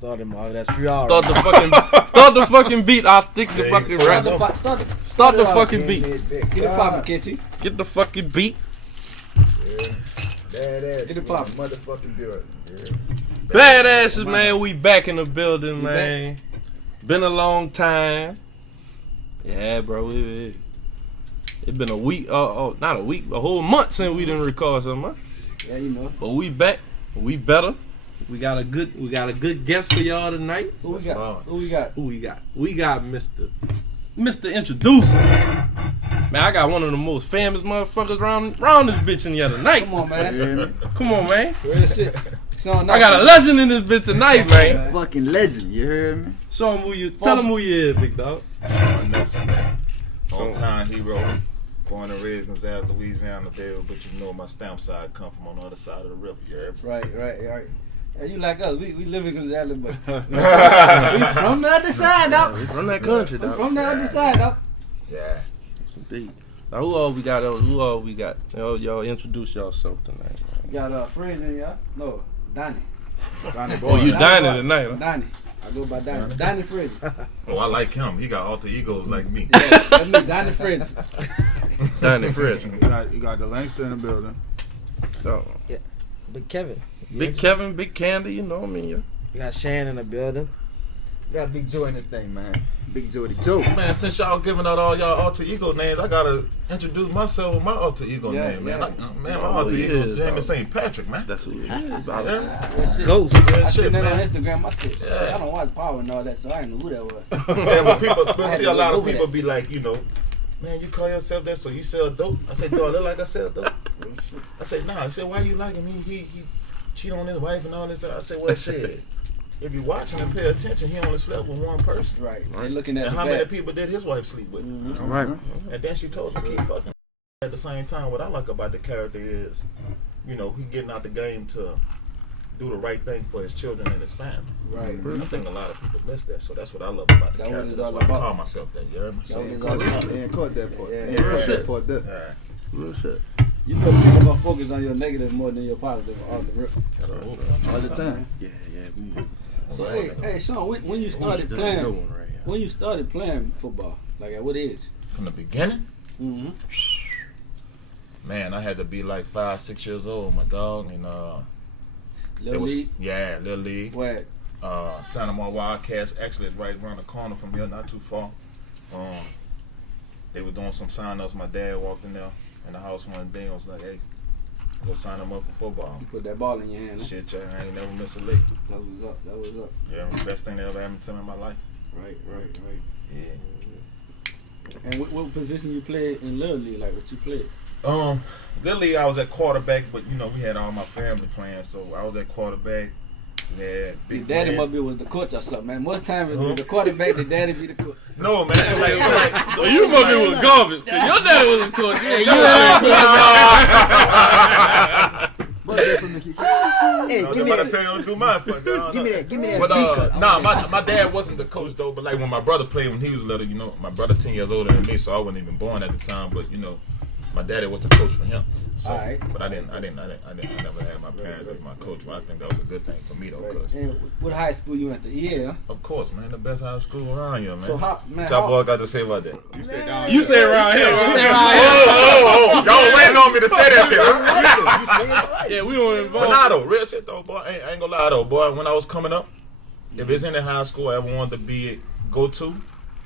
Start him off. That's 3 hours. Start the fucking beat. I'll stick the fucking rap. Start the fucking beat. Get it poppin', Kenty. Get the fucking beat. Yeah. Badass. Get it poppin'. Motherfucking build. Yeah. Badasses, man. We back in the building, man. Been a long time. Yeah, bro. It been a week. Not a week. A whole month since we didn't record something. Huh? Yeah, you know. But we back. We better. We got a good guest for y'all tonight. Who we got? We got Mr. Introducer. Man, I got one of the most famous motherfuckers around this bitch in here tonight. Come on, man. Come on, man. Real shit. I got a legend in this bitch tonight, man. Fucking legend, you heard me? Show him tell him who you is, big dog. Nelson, man. On-time hero. Born and raised in Gonzales, Louisiana, baby. But you know my stamp side come from on the other side of the river, you heard me? Right. Yeah, you like us. We live in Gonzales, but we from the other side, dog. We from that country, dog. From the other side, dog. Yeah. Indeed. Now, who all we got? Y'all introduce yourself tonight, man. You got friends in y'all? No, Donnie. Oh, you dining tonight, huh? Donnie. I go by Donnie. Donnie Freddy. Oh, I like him. He got alter egos like me. Yeah, that's me, Donnie Freddy. Donnie Fresh. You got the Langston in the building. So, Yeah. Big Kevin. Big Kevin, Big Candy, you know what I mean? You got Shawn in the building. You got Big Joe in the thing, man. Big Joe the Joe. Man, since y'all giving out all y'all alter ego names, I gotta introduce myself with my alter ego name, man. My alter ego is Jamie St. Patrick, man. That's what it is. Ghost. I Shit, seen that on man. Instagram. I said, I don't watch Power and all that, so I didn't know who that was. Yeah, but see, a lot of people be like, you know, man, you call yourself that, so you sell dope? I say, do I look like I sell dope? I say, nah. He said, why you like him? He cheat on his wife and all this. I said, well, shit. If you watching and pay attention, he only slept with one person. Right. They looking at And the how back. many people did his wife sleep with? Mm-hmm. Right. And then she told him to keep fucking. At the same time, what I like about the character is, you know, he getting out the game to do the right thing for his children and his family. Right. I think a lot of people miss that, so that's what I love about the That what character. it's That's all why I about. call myself that. You heard me? That what it's And all about. caught that part. Yeah. And caught Shit. that part there. Alright. Real shit. You know people gonna focus on your negative more than your positive all the rip. All the time. Yeah. So hey, Shawn, when you started playing, when you started playing football, like at what age? From the beginning, Mm-hmm. man, I had to be like 5-6 years old, my dog, and Little league. Yeah, Little League. What? Santa Monica Wildcats. Actually, it's right around the corner from here, not too far. They were doing some sign-ups. My dad walked in there in the house one day and was like, hey, go sign them up for football. You put that ball in your hand. Huh? Shit, yeah, I ain't never missed a lick. That was up. Yeah, best thing that ever happened to me in my life. Right. Yeah. And what position you played in Little League? Like what you played? Little League, I was at quarterback, but you know we had all my family playing, so I was at quarterback. Yeah, Your big daddy man. must be was the coach or something, man. Most time it was the quarterback, the daddy be the coach. No, man. Like, So you must be with garbage. Cause your daddy was a coach. Yeah, Hey, I was about to tell you to do mine. Give me that But speaker. my dad wasn't the coach though. But like when my brother played when he was little, you know, my brother 10 years older than me, so I wasn't even born at the time. But you know, my daddy was the coach for him. So, Alright. but I never had my parents as my coach. But I think that was a good thing for me though, cause And what high school you went to? Yeah. of course, man, the best high school around here, man. So how, man? What y'all boy got to say about that? You say around here. Oh, y'all waiting on me to say that shit, huh? Yeah, we don't But involve. nah, though, real shit though, boy. I ain't gonna lie though, boy. When I was coming up, if it's any high school I ever wanted to be go to,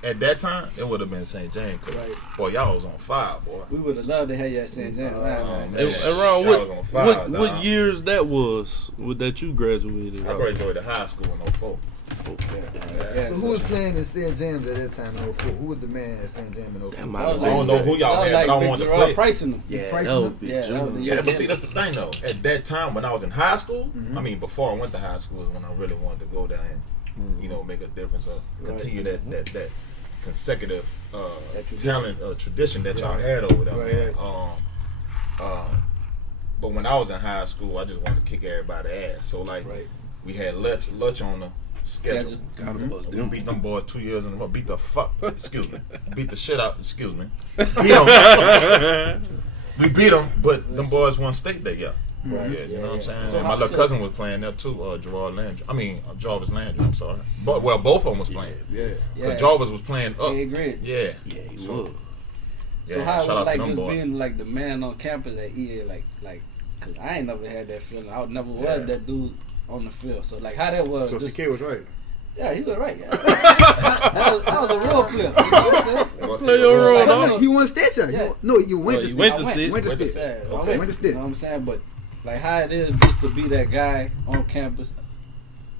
at that time, it would have been St. James. Right. Boy, y'all was on fire, boy. We would have loved to have you at St. James. Man, Around y'all was on fire, what dog. years that was that you graduated? I graduated high school in 04. Yeah, So who was playing in St. James at that time in 04? Who was the man at St. James in 04? That I might was have I don't know who y'all that was had, but I Big wanted to Gerard play. Price in them. Yeah, Price that in would be Yeah, that Junior. was- Yeah, but see, that's the thing though. At that time, when I was in high school, I mean, before I went to high school, is when I really wanted to go down and, you know, make a difference or continue that consecutive tradition. talent tradition that y'all had over there, Right. man. But when I was in high school, I just wanted to kick everybody's ass. So like, Right. we had lunch on the schedule. We beat them boys 2 years in a row. Beat the fuck. Excuse me. Beat the shit out. Excuse me. Beat 'em. We beat them, but them boys won state that year. Right. Yeah, you know what I'm saying? So And my little cousin was playing there too, Jarvis Landry, I'm sorry. But both of them was playing. Yeah. Because Jarvis was playing up. Yeah, great. Yeah. Yeah, he So- was. So Yeah, how it shout out was to like them just boys. being like the man on campus at EA, like, cause I ain't never had that feeling. I never was that dude on the field. So like, how that was? So just, CK was right. yeah, he was right. Yeah. that was a role player. You know what I'm saying? Play your role, Like, dog. no, You won Stitcher. Yeah. You went to you went Stitcher. to Stitch. Went to Went to Stitch. Yeah, Okay. Went to You Stitch. know what I'm saying? But like how it is just to be that guy on campus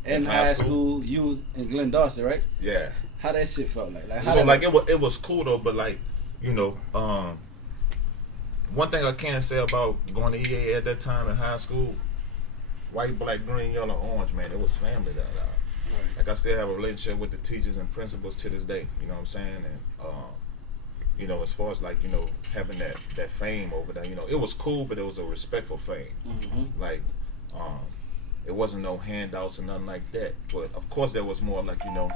in high school, you and Glenn Darcy, right? Yeah. How that shit felt like how So that, like it was cool though, but like, you know, one thing I can say about going to EA at that time in high school, white, black, green, yellow, orange, man, it was family that Like I still have a relationship with the teachers and principals to this day. You know what I'm saying? And you know, as far as like, you know, having that fame over there, you know, it was cool, but it was a respectful fame. Mm-hmm. Like, it wasn't no handouts or nothing like that. But of course, there was more like, you know,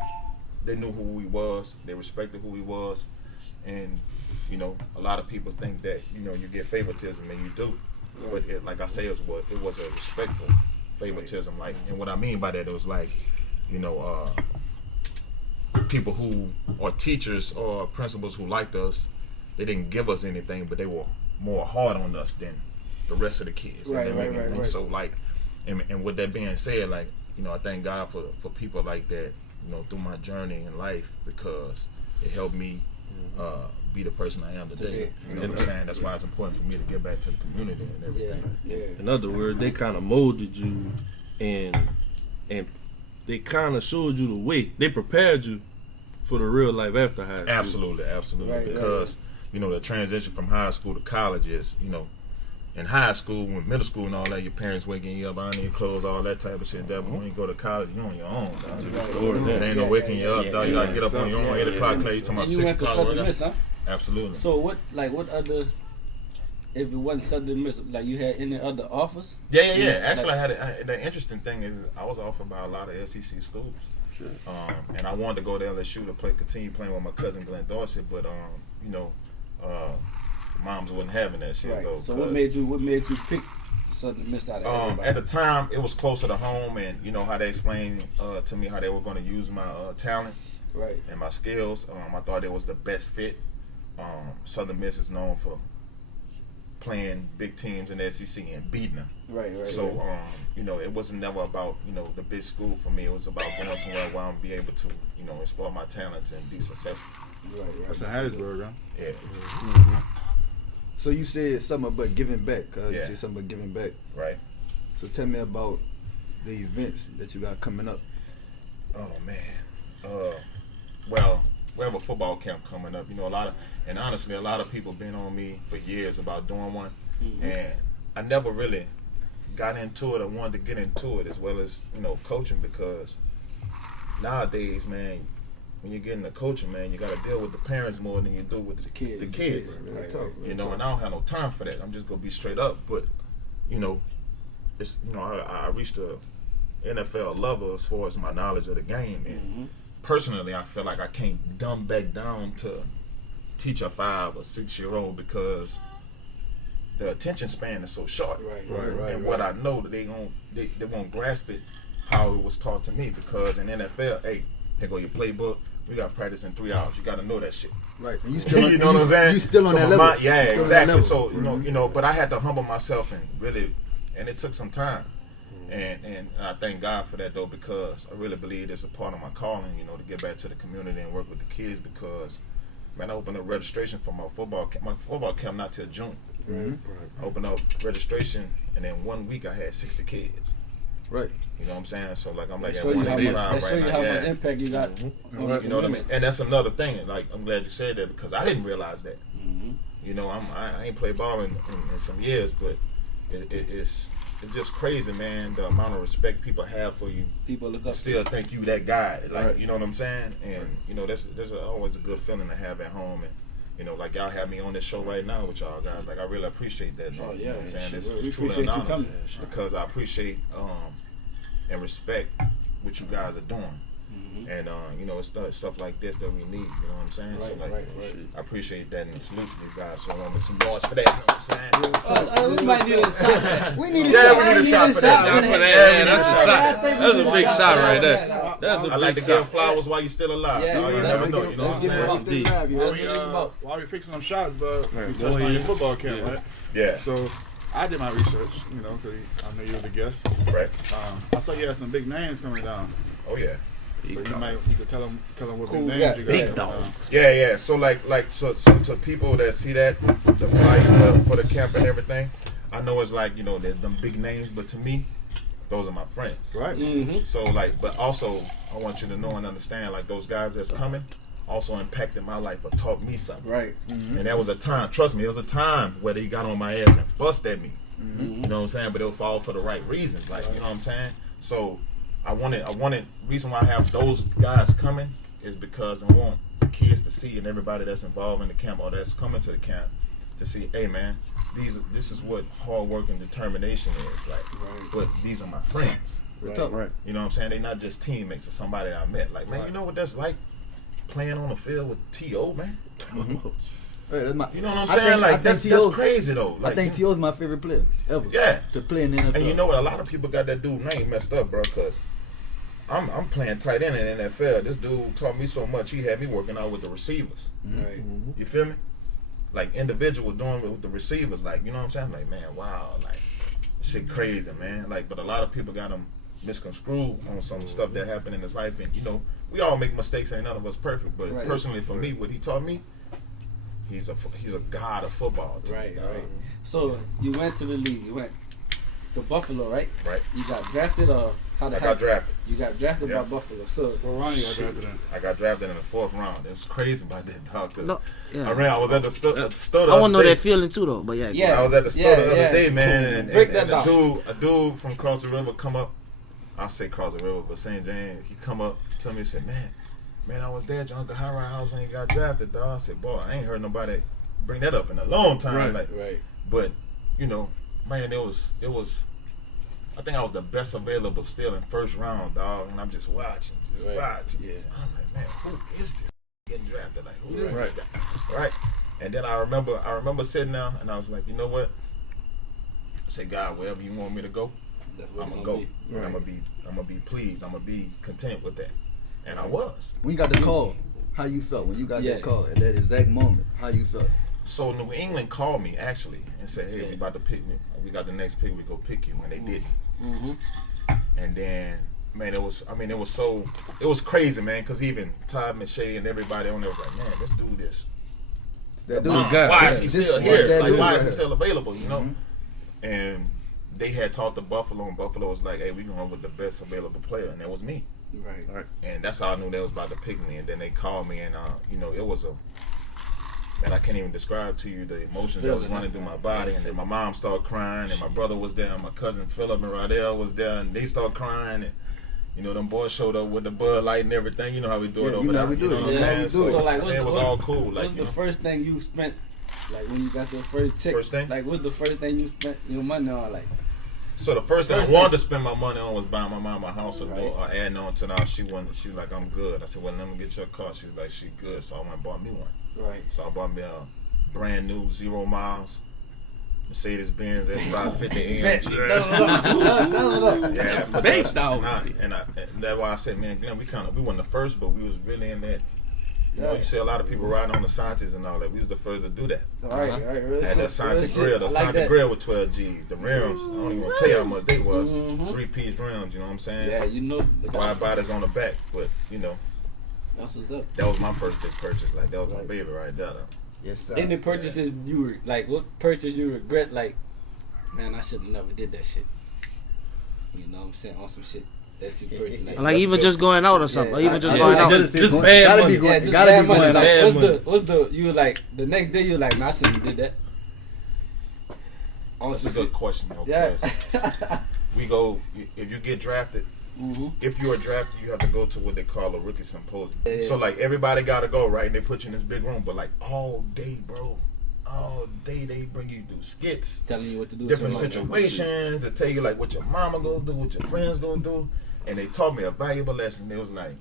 they knew who he was, they respected who he was, and you know, a lot of people think that, you know, you get favoritism, and you do. But it, like I say, it was a respectful favoritism. Like, and what I mean by that, it was like, you know, people who or teachers or principals who liked us, they didn't give us anything, but they were more hard on us than the rest of the kids. Right, And that right, made me- right, right. So like, and with that being said, like, you know, I thank God for people like that, you know, through my journey in life, because it helped me be the person I am today. You know what I'm saying? That's why it's important for me to get back to the community and everything. Yeah. In other words, they kind of molded you, and they kind of showed you the way. They prepared you for the real life after high school. Absolutely. Right, Because, you know, the transition from high school to college is, you know, in high school, when middle school and all that, your parents waking you up, ironing your clothes, all that type of shit. But when you go to college, you're on your own, dog. There ain't no waking you up, dog. You gotta get up on your own 8 o'clock, clay. You talking about And you 6 went to o'clock. Southern workout. Miss, huh? Absolutely. So what other, if it wasn't Southern Miss, like you had any other offers? Yeah. Actually, the interesting thing is I was offered by a lot of SEC schools. Sure. And I wanted to go to LSU to continue playing with my cousin Glenn Dorsey, but you know, moms wasn't having that shit Right. though. So what made you pick Southern Miss out of everybody? At the time, it was closer to home, and you know how they explained to me how they were going to use my talent Right. and my skills. I thought it was the best fit. Southern Miss is known for playing big teams in the SEC and beating them. Right. So, you know, it wasn't never about, you know, the big school for me. It was about going somewhere where I'm be able to, you know, explore my talents and be successful. Right. That's in Hattiesburg, huh? Yeah, So you said something about giving back. You Yeah. said something about giving back. right. So tell me about the events that you got coming up. Oh man. Well, we have a football camp coming up. You know, honestly, a lot of people been on me for years about doing one, and I never really got into it or wanted to get into it as well as, you know, coaching, because nowadays, man, when you get into coaching, man, you got to deal with the parents more than you do with the kids. Right. You know, and I don't have no time for that. I'm just gonna be straight up. But you know, it's, you know, I reached a NFL level as far as my knowledge of the game, and personally, I feel like I can't dumb back down to teach a 5 or 6 year old, because the attention span is so short. Right. And what I know that they won't grasp it how it was taught to me, because in NFL, hey, here go your playbook. We got practice in 3 hours. You got to know that shit. Right. And you still You know what I'm saying? You still on So that my level. mind- yeah, You still on that exactly. level. So you know, but I had to humble myself and really, and it took some time. And I thank God for that though, because I really believe it's a part of my calling, you know, to get back to the community and work with the kids, because man, I opened up registration for my football camp. My football camp not till June. I opened up registration, and in 1 week I had 60 kids. Right. You know what I'm saying? So like I'm like That at show you how 185 much. That show right you now. how Yeah. much impact you got. on the You know what I community. mean? And that's another thing. Like, I'm glad you said that, because I didn't realize that. You know, I ain't played ball in some years, but it's just crazy, man. The amount of respect people have for you. People look up. Still think you that guy. Like, Right. you know what I'm saying? And you know, there's always a good feeling to have at home. And you know, like y'all have me on this show right now with y'all guys. Like, I really appreciate that. Oh, You yeah, know what I'm saying? sure. It's We truly appreciate an you honor, coming. because I appreciate and respect what you guys are doing. And you know, it's stuff like this that we need. You know what I'm saying? Right, so like, right. I appreciate that and salute to you guys. So I'm with some noise for that. You know what I'm saying? We might need a shot. We need a Yeah, shot. we need a We shot for that. Nah, for that, that's a shot. That's a big shot right there. That's a I like big to give shot. flowers while you're still alive. Yeah, dog. You that's never what know. we You know what I'm Let's saying? get it off the live, yo. While we fixing them shots, but Right, you go touched on ahead. your football camp, right? Yeah. So I did my research, you know, because I know you was a guest. Right. I saw you had some big names coming down. Oh yeah. So you could tell them what Cool, big yeah. names you got Big coming down. dogs. Yeah. So so to people that see that, the flyer for the camp and everything, I know it's like, you know, there's them big names, but to me, those are my friends. Right. Mm-hmm. So like, but also I want you to know and understand, like, those guys that's coming also impacted my life or taught me something. Right. And that was a time, trust me, it was a time where they got on my ass and bust at me. You know what I'm saying? But it'll fall for the right reasons, like, you know what I'm saying? So I wanted, reason why I have those guys coming is because I want the kids to see, and everybody that's involved in the camp or that's coming to the camp to see, hey man, this is what hard work and determination is, like, but these are my friends. Right. You know what I'm saying? They're not just teammates or somebody that I met. Like, man, you know what that's like playing on the field with T.O., man? Hey, that's my, You know what I'm I saying? think- Like, I think that's T.O. crazy, though. I Like, think T.O. is my favorite player ever. Yeah. To play in the NFL. And you know what? A lot of people got that dude name messed up, bro, because I'm playing tight end in the NFL. This dude taught me so much. He had me working out with the receivers. Right. You feel me? Like, individual doing it with the receivers. Like, you know what I'm saying? Like, man, wow. Like, shit crazy, man. Like, but a lot of people got him misconstrued on some stuff that happened in his life. And, you know, we all make mistakes. Ain't none of us perfect. But Right. personally, for me, what he taught me, he's a god of football. to me, Right. dog. Right. So you went to the league. You went to Buffalo, right? Right. You got drafted, or how the I heck? got drafted. You got drafted Yeah. by Buffalo. So What round you got drafted in? I got drafted in the 4th round. It was crazy about that, dog. 'Cause No, yeah. I was at the store the I want to know other day. that feeling too, though. But yeah, Yeah. I was at the store the other yeah. day, man, and Break that a dude from across the river come up. I say cross the river, but St. James. He come up to me and said, man, I was there at your Uncle High house when you got drafted, dog. I said, boy, I ain't heard nobody bring that up in a long time. Right. Like, right. but you know, man, it was. I think I was the best available still in 1st round, dog. And I'm just watching. Right. Yeah. I'm like, man, who is this getting drafted? Like, who is Right. this guy? Right. And then I remember sitting there and I was like, you know what? I said, God, wherever you want me to go, That's what I'm it's gonna go. be. And I'm gonna be pleased. I'm gonna be content with that. And I was. When you got the call, how you felt when you got Yeah. that call at that exact moment? How you felt? So New England called me actually and said, hey, we about to pick me. We got the next pick. We go pick you. And they didn't. Mm-hmm. And then, man, it was crazy, man, because even Todd McShay and everybody on there was like, man, let's do this. That dude. Good guy. Why is he This- still this- here? that Like, dude why right is he here. still available, you know? Mhm. And they had talked to Buffalo, and Buffalo was like, hey, we going with the best available player, and that was me. Right. And that's how I knew they was about to pick me. And then they called me, and, you know, it was man, I can't even describe to you the emotions that was running through my body. And then my mom started crying, and my brother was there, and my cousin Philip and Rodell was there, and they started crying. And, you know, them boys showed up with the Bud Light and everything. You know how we do it Yeah, over you know there. how we do You know it. what I'm Yeah, saying? we do it. So, like, it was all cool. Like, What's you the know, first thing you spent, like, when you got your first check? First thing? Like, what's the first thing you spent your money on? Like, so the first thing I First wanted thing- to spend my money on was buying my mom a house or Right. adding on to the house. She was like, I'm good. I said, well, let me get your car. She was like, she good. So I went and bought me one. right. So I bought me a brand new 0 miles Mercedes Benz S550 AMG. Yeah, Big dog. And that's why I said, man, Glenn, we wasn't the first, but we was really in that. You know, you see a lot of people riding on the Santis and all that. We was the first to do that. All right, all right. Real Had shit, that real Santa shit. grill, the I like Santa that. grill with 12 G's. The rims, I don't even want to tell you how much they was. Mhm. 3-piece rims, you know what I'm saying? Yeah, you know. Wide bodies on the back, but you know, That's what's up. that was my first big purchase. Like that was my Right. baby right there. Though. Yes, sir. Any purchases you were like, what purchase you regret? Like, man, I should have never did that shit. You know what I'm saying? On some shit that you purchased. like even just going out or something, or Yeah, even just I- going I out. just bad gotta money. be going. Yeah, just Gotta bad be money. going Like, out. Bad what's the you were like the next day you were like, man, I shouldn't have did that. On That's a some good question, though. Yeah. 'Cause we go if you get drafted. Mhm. If you are drafted, you have to go to what they call a rookie symposium. Yeah. So like everybody got to go, right? And they put you in this big room, but like all day, bro, all day they bring you through skits, Telling you what to do. with different your money. situations to tell you like what your mama gonna do, what your friends gonna do, and they taught me a valuable lesson. It was like,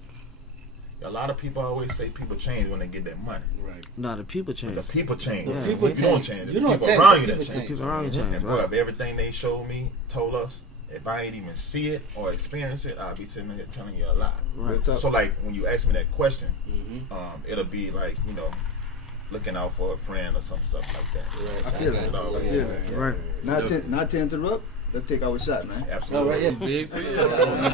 A lot of people always say people change when they get that money. Right. No, the people change. The people change. Yeah. People You don't change. change. You The don't people change. around you People that change. People around you change, And bro, right? if everything they showed me, told us, if I ain't even see it or experience it, I'll be sitting here telling you a lie. Right. So like when you ask me that question, Mm-hmm. it'll be like, you know, looking out for a friend or some stuff like that. Right. I feel it. I feel it. Right. Not to interrupt. Let's take our shot, man. Absolutely. All right, yeah. Big for you. You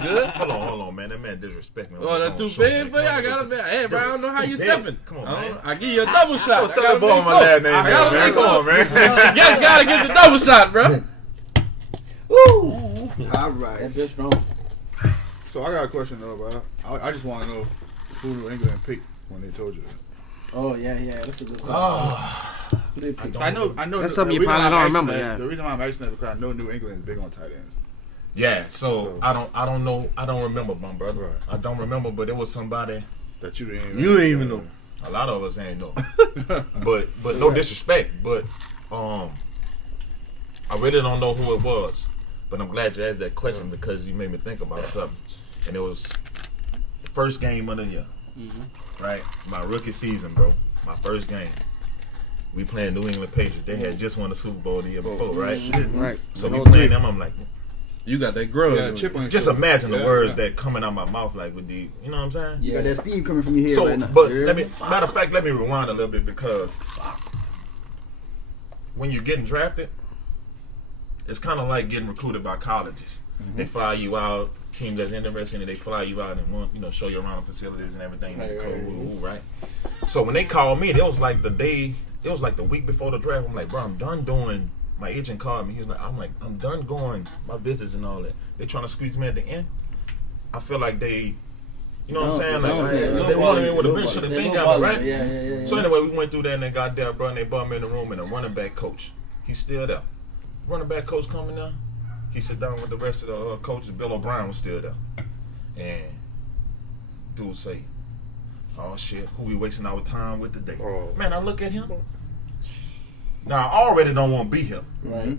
good? Hold on, man. That man disrespect me. Oh, that's too big for you. I gotta be. Hey, bro, I don't know how you Too big. stepping. Come on, man. I give you a double shot. Tell the boy my last name, I gotta man. make Come on, man. Yes, gotta get the double shot, bro. Woo! All right. That's just strong. So I got a question though, bro. I just want to know who New England picked when they told you that. Oh yeah, that's a good question. Who they pick? I know. That's something you the reason probably why don't I'm remember, asking yeah. The reason why I'm asking that because I know New England is big on tight ends. Yeah, so So- I don't know. I don't remember, my brother. Right. I don't remember, but it was somebody. That you didn't. You ain't even know. A lot of us ain't know. but no disrespect. But I really don't know who it was. But I'm glad you asked that question because you made me think about something. And it was the first game of the year, right? My rookie season, bro. My first game. We playing New England Patriots. They had just won the Super Bowl the year before, right? Right. So we No playing three. them. I'm like, You got that grudge. Yeah, chip on your just shoulder. imagine the Yeah, words yeah. that coming out my mouth, like with the, you know what I'm saying? You got that steam coming from your head So, right now. but Yeah. matter of fact, let me rewind a little bit because when you're getting drafted, it's kind of like getting recruited by colleges. They fly you out, team that's interested, and they fly you out and want, you know, show you around the facilities and everything. Right, Cool, right, woo, woo, right? So when they called me, it was like the week before the draft. I'm like, bro, I'm done doing. My agent called me. He was like, I'm done going my visits and all that. They trying to squeeze me at the end. I feel like they, you know what I'm saying? Like they wanted me with a bench, should have been got me, right? Yeah. So anyway, we went through there and they got there, bro, and they brought me in the room and a running back coach. He's still there. Running back coach coming down. He sit down with the rest of the coaches. Bill O'Brien was still there. And dude say, oh shit, who we wasting our time with today? Oh. Man, I look at him. Now I already don't want to be here. Right.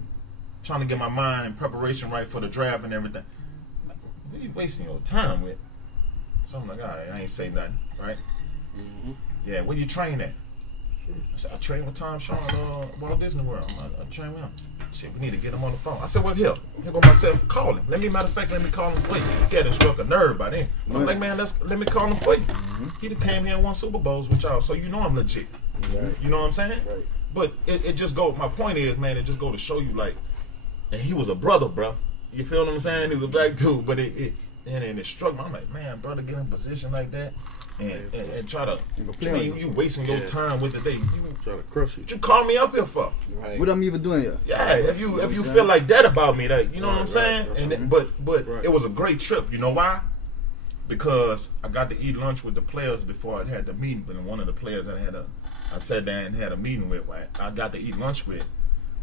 Trying to get my mind and preparation right for the draft and everything. Like, what are you wasting your time with? So I'm like, all right, I ain't say nothing, right? Yeah, where you train at? I said, I train with Tom Shawn, Walt Disney World. I train with him. Shit, we need to get him on the phone. I said, well, here go myself, call him. Let me call him for you. He had struck a nerve by then. I'm like, man, let me call him for you. He done came here and won Super Bowls with y'all, so you know I'm legit. Right. You know what I'm saying? Right. But it just go, my point is, man, it just go to show you, like, and he was a brother, bro. You feel what I'm saying? He's a black dude, but it struck me. I'm like, man, brother, get in position like that and try to, you wasting your time with the day. Trying to crush you. What you call me up here for? Right. What I'm even doing here? Yeah, if you feel like that about me, that you know what I'm saying. right. And it was a great trip. You know why? Because I got to eat lunch with the players before I had the meeting. But one of the players I sat down and had a meeting with, I got to eat lunch with,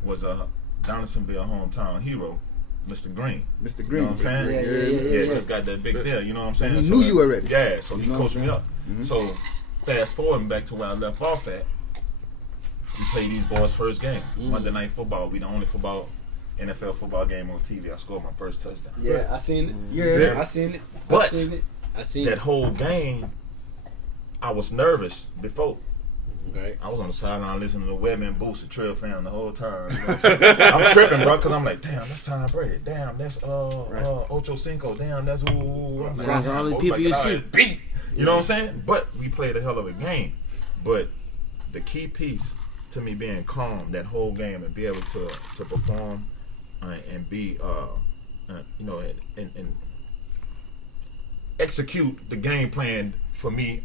was a Donaldsonville hometown hero, Mr. Green. Mr. You Green. know what I'm saying? Yeah. Just got that big deal. You know what I'm saying? He So knew you already. Yeah, so he You know coached what me I'm up. So fast forwarding back to where I left off at, we played these boys' first game, Monday Night Football. We the only NFL football game on TV. I scored my first touchdown. Yeah, I seen it. Yeah. I seen it. But I seen that it. whole game, I was nervous before. Right. I was on the sideline listening to Webman Boots, the Trail fan, the whole time. You know what I'm saying? I'm tripping, bro, because I'm like, damn, that's Tom Brady. Damn, that's Ocho Cinco. Damn, that's ooh. I'm like, That's all the people you see. Beat. You know what I'm saying? But we played a hell of a game. But the key piece to me being calm that whole game and be able to perform and be you know and execute the game plan for me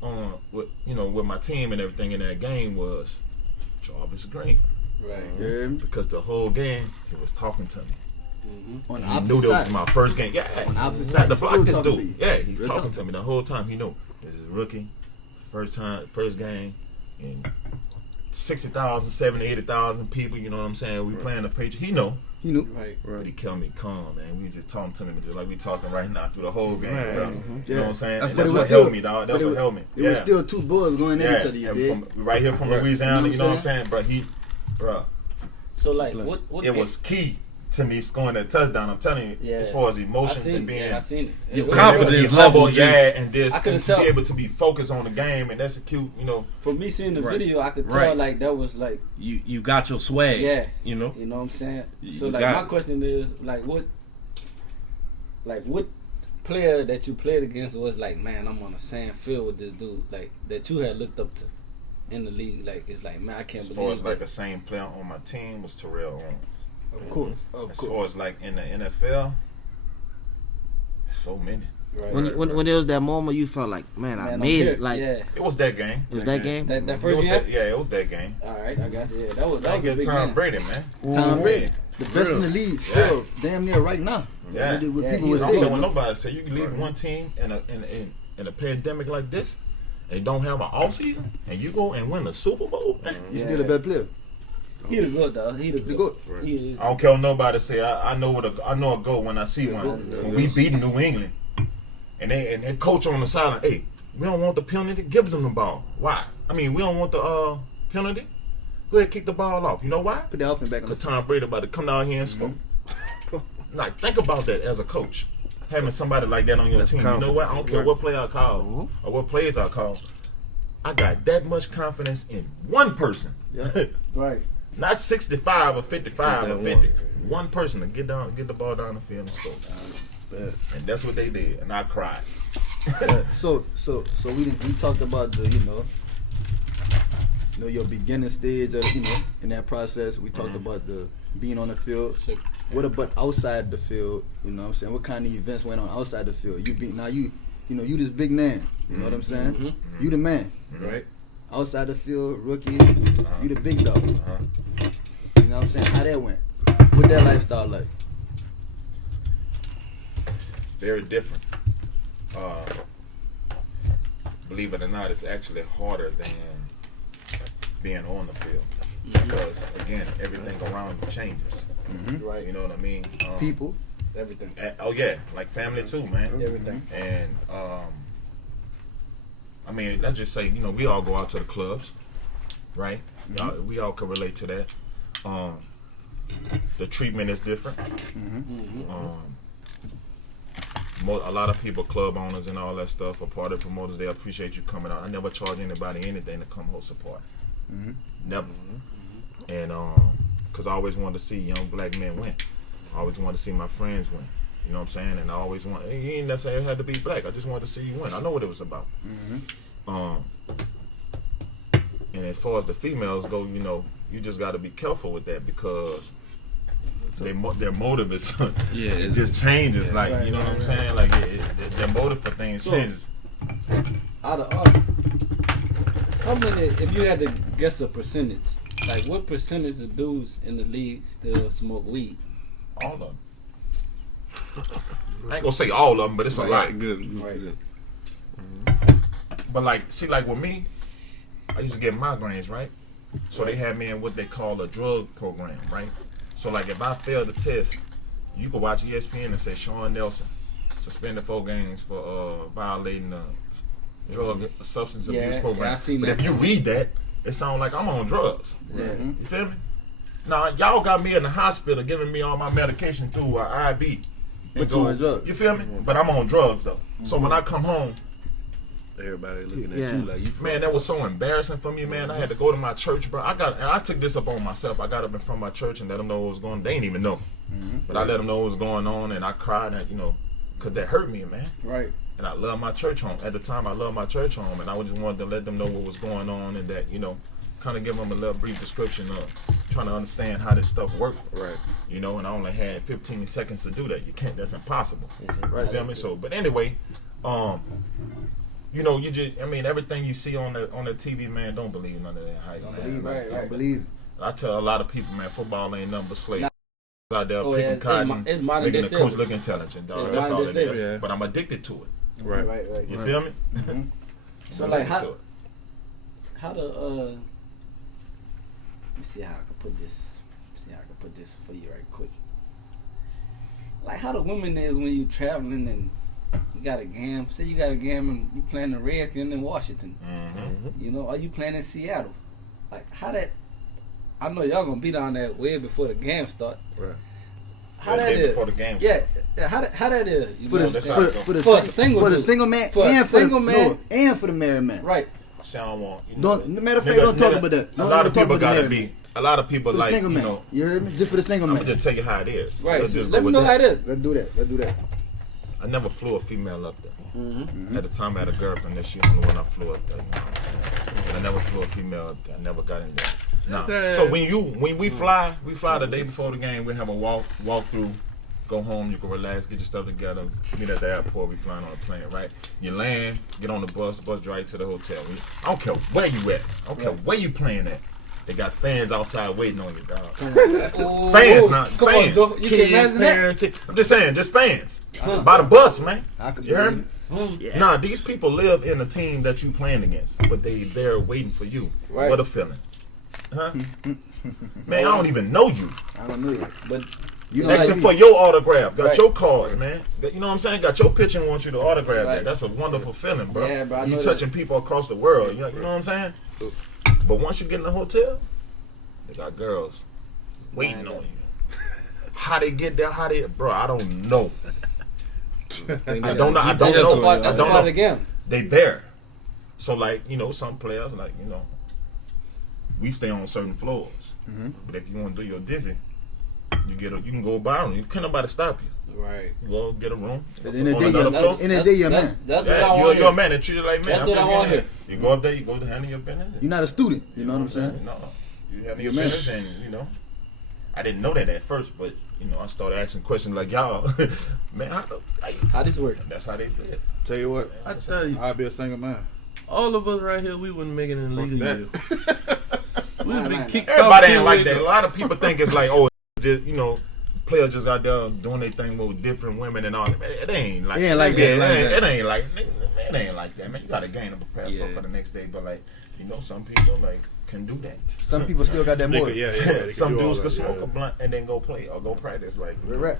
with my team and everything in that game was Jarvis Green. Right. Yeah. Because the whole game he was talking to me. On the He opposite knew this was side. my first game. Yeah, On the opposite I had side, to he's block still this talking to dude. you. Yeah, he's Real talking talk. to me the whole time. He knew this is rookie, first game, and 60,000, 70,000, 80,000 people. You know what I'm saying? We playing the Patriots. He know. He knew. Right. But he kept me calm, man. We just talking to me just like we talking right now through the whole game, Right. bro. You Yeah. know what I'm saying? That's And that's what what still- helped me, dog. That's but what helped me. It was still two boys going at each other, you and did. right here from Right. Louisiana, You know you know what I'm saying? But So like, what it was key to me scoring that touchdown. I'm telling you, Yeah. as far as emotions and being I seen it. Your It was- confidence be level humble, just- and this, I could've and to tell. be able to be focused on the game and execute, From me seeing the Right. video, I could tell Right. like that was like, You got your swag. yeah, You know. you know what I'm saying. You So like got my it. question is what player that you played against was like, man, I'm on the same field with this dude, like that you had looked up to in the league. Like it's like, man, I can't as far believe as like that. the same player on my team was Terrell Owens. Of course, of As course. far as like in the NFL, so many. Right. When there was that moment you felt like, man, I Man, I'm made here. it. Like yeah. It was that game. it was that game. That It first was game. that, it was that game. All right, I got you. Yeah, that was I a get big Tom game. Brady, man. Tom Ooh, Brady, the best in the league, still damn near right now. Yeah. What Yeah, people he would I don't say. care what nobody say. You can leave one team in a pandemic like this and don't have an off season, and you go and win the Super Bowl. Man. You still a better player. He the good though. He the The good. good. He is. I don't care what nobody say. I know a goal when I see one. When we beat New England, and they coach on the sideline, hey, we don't want the penalty. Give them the ball. Why? I mean, we don't want the penalty. Go ahead, kick the ball off. You know why? Put the offense back on the Because Tom Brady about to come down here and score. Now, think about that as a coach. Having somebody like that on your That's team. You know what? I don't care Right. what play I call or what plays I call. I got that much confidence in one person. Yeah. Right. Not 65 or 55 or That 50. One person to get the ball down the field and score. And that's what they did. And I cried. So we talked about the your beginning stage of in that process. We talked about the being on the field. Sure. What about outside the field? You know what I'm saying? What kind of events went on outside the field? You this big man. You know what I'm saying? Mm-hmm. You the man. Right. Outside the field, rookie, you the big dog. You know what I'm saying? How that went? What that lifestyle like? Very different. Believe it or not, it's actually harder than being on the field. Because, again, everything around you changes. Right. You know what I mean? People. Everything. Oh, yeah. Like family, too, man. Everything. And, I mean, let's just say, we all go out to the clubs, right? We all can relate to that. The treatment is different. A lot of people, club owners and all that stuff, or party promoters, they appreciate you coming out. I never charge anybody anything to come host a party. Never. And because I always wanted to see young black men win. I always wanted to see my friends win. You know what I'm saying? And I always want. You ain't necessarily had to be black. I just wanted to see you win. I know what it was about. And as far as the females go, you just got to be careful with that because their motive is it just changes. Like Right, you know what I'm right. saying? Like their motive for things So- changes. Out of how many? If you had to guess a percentage, like what percentage of dudes in the league still smoke weed? All of them. I ain't gonna say all of them, but it's a lot. Good. Right. Good. But like with me, I used to get migraines, right? So they had me in what they call a drug program, right? So like if I failed the test, you could watch ESPN and say Shawn Nelson suspended 4 games for violating the drug substance abuse program. I seen but that. if you read that, it sounds like I'm on drugs. Yeah. You feel me? Now y'all got me in the hospital giving me all my medication through IV. But you on drugs. You feel me? But I'm on drugs though. So when I come home, Everybody looking at Yeah. you like you. man, that was so embarrassing for me, man. I had to go to my church, bro. I took this up on myself. I got up in front of my church and let them know what was going on. They didn't even know. But I let them know what was going on, and I cried, and, because that hurt me, man. Right. And I love my church home. At the time, I loved my church home, and I just wanted to let them know what was going on and that, kind of give them a little brief description of trying to understand how this stuff worked. Right. And I only had 15 seconds to do that. You can't. That's impossible. Right. You feel me? So, but anyway, you just, everything you see on the TV, man, don't believe none of that hype, man. Believe Right, it. right. I believe it. I tell a lot of people, man, football ain't nothing but slavery. Out there Oh, picking yeah, it's cotton, it's modern making day the coach slavery. look intelligent, dog. It's That's all modern it day is. slavery, yeah. But I'm addicted to it. Right. Right. You feel me? So I'm like addicted to it. how to let me see how I can put this. See how I can put this for you right quick. Like how the women is when you traveling and you got a game. Say you got a game and you playing the Redskins in Washington. Or you playing in Seattle. Like how that. I know y'all gonna be down there way before the game start. Right. How the that day is? before the game. Yeah, how that is? You For know the what I'm saying? for the For a sing- single for the dude. single man For a and single for the, man. no, and for the married man. Right. See, I don't want. Don't matter of fact, don't talk about that. A Don't lot even of talk people about the gotta married be. man. A lot of people For the like single you man. know. You heard me? Just for the single I'm man. gonna just tell you how it is. Right. Let's just Let go me with know how it that. is. Let's do that. Let's do that. I never flew a female up there. Mm-hmm. At the time, I had a girlfriend that she the only one I flew up there. You know what I'm saying? But I never flew a female up there. I never got in there. Nah. So when we fly the day before the game. We have a walk through. Go home, you can relax, get your stuff together, meet at the airport, we flying on a plane, right? You land, get on the bus drive to the hotel. I don't care where you at. I don't care where you playing at. They got fans outside waiting on you, dog. Fans, not Come fans. on, Joe. You can Kids, imagine that? parents. I'm just saying, just fans. By the bus, man. I could You heard me? Yeah. Nah, these people live in the team that you playing against, but they're waiting for you. Right. What a feeling. Huh? Man, I don't even know you. I don't know you, but You know, Asking like, for your autograph. Got Right. your card, man. You know what I'm saying? Got your picture and want you to autograph Right. that. That's a wonderful feeling, bro. Yeah, bro, I You know touching people across the world. You know what I'm saying? But once you get in the hotel, they got girls waiting Man, on you. How they get there? Bro, I don't know. I don't know. I don't that's know. a part, I that's a don't part of know. the game. They there. So like, some players like, we stay on certain floors. But if you want to do your dizzy, you can go by them. You can't nobody stop you. Right. You go get a room. At the end of on the day, another floor. you're a man. That's Yeah, what I want. you're a man and treat you like man. That's I'm what I just want getting here. it. You go up there, you go to handle your business. You're not a student. You know what I'm saying? No, you handle your You're a man. business, and I didn't know that at first, but I started asking questions like y'all, man, How this work? that's how they did. Tell you what, I tell you, I'd be a single man. all of us right here, we wouldn't make it in a legal year. We'd be Nah, kicked Everybody out. ain't like that. A lot of people think it's like, just, players just got there doing their thing with different women and all that. Man, it ain't like It ain't like that. It ain't like that, man. You got to gain to prepare Yeah. for the next day, but some people can do that. Some people still got that more. They Some can do all dudes that, could smoke yeah. a blunt and then go play or go practice. Right.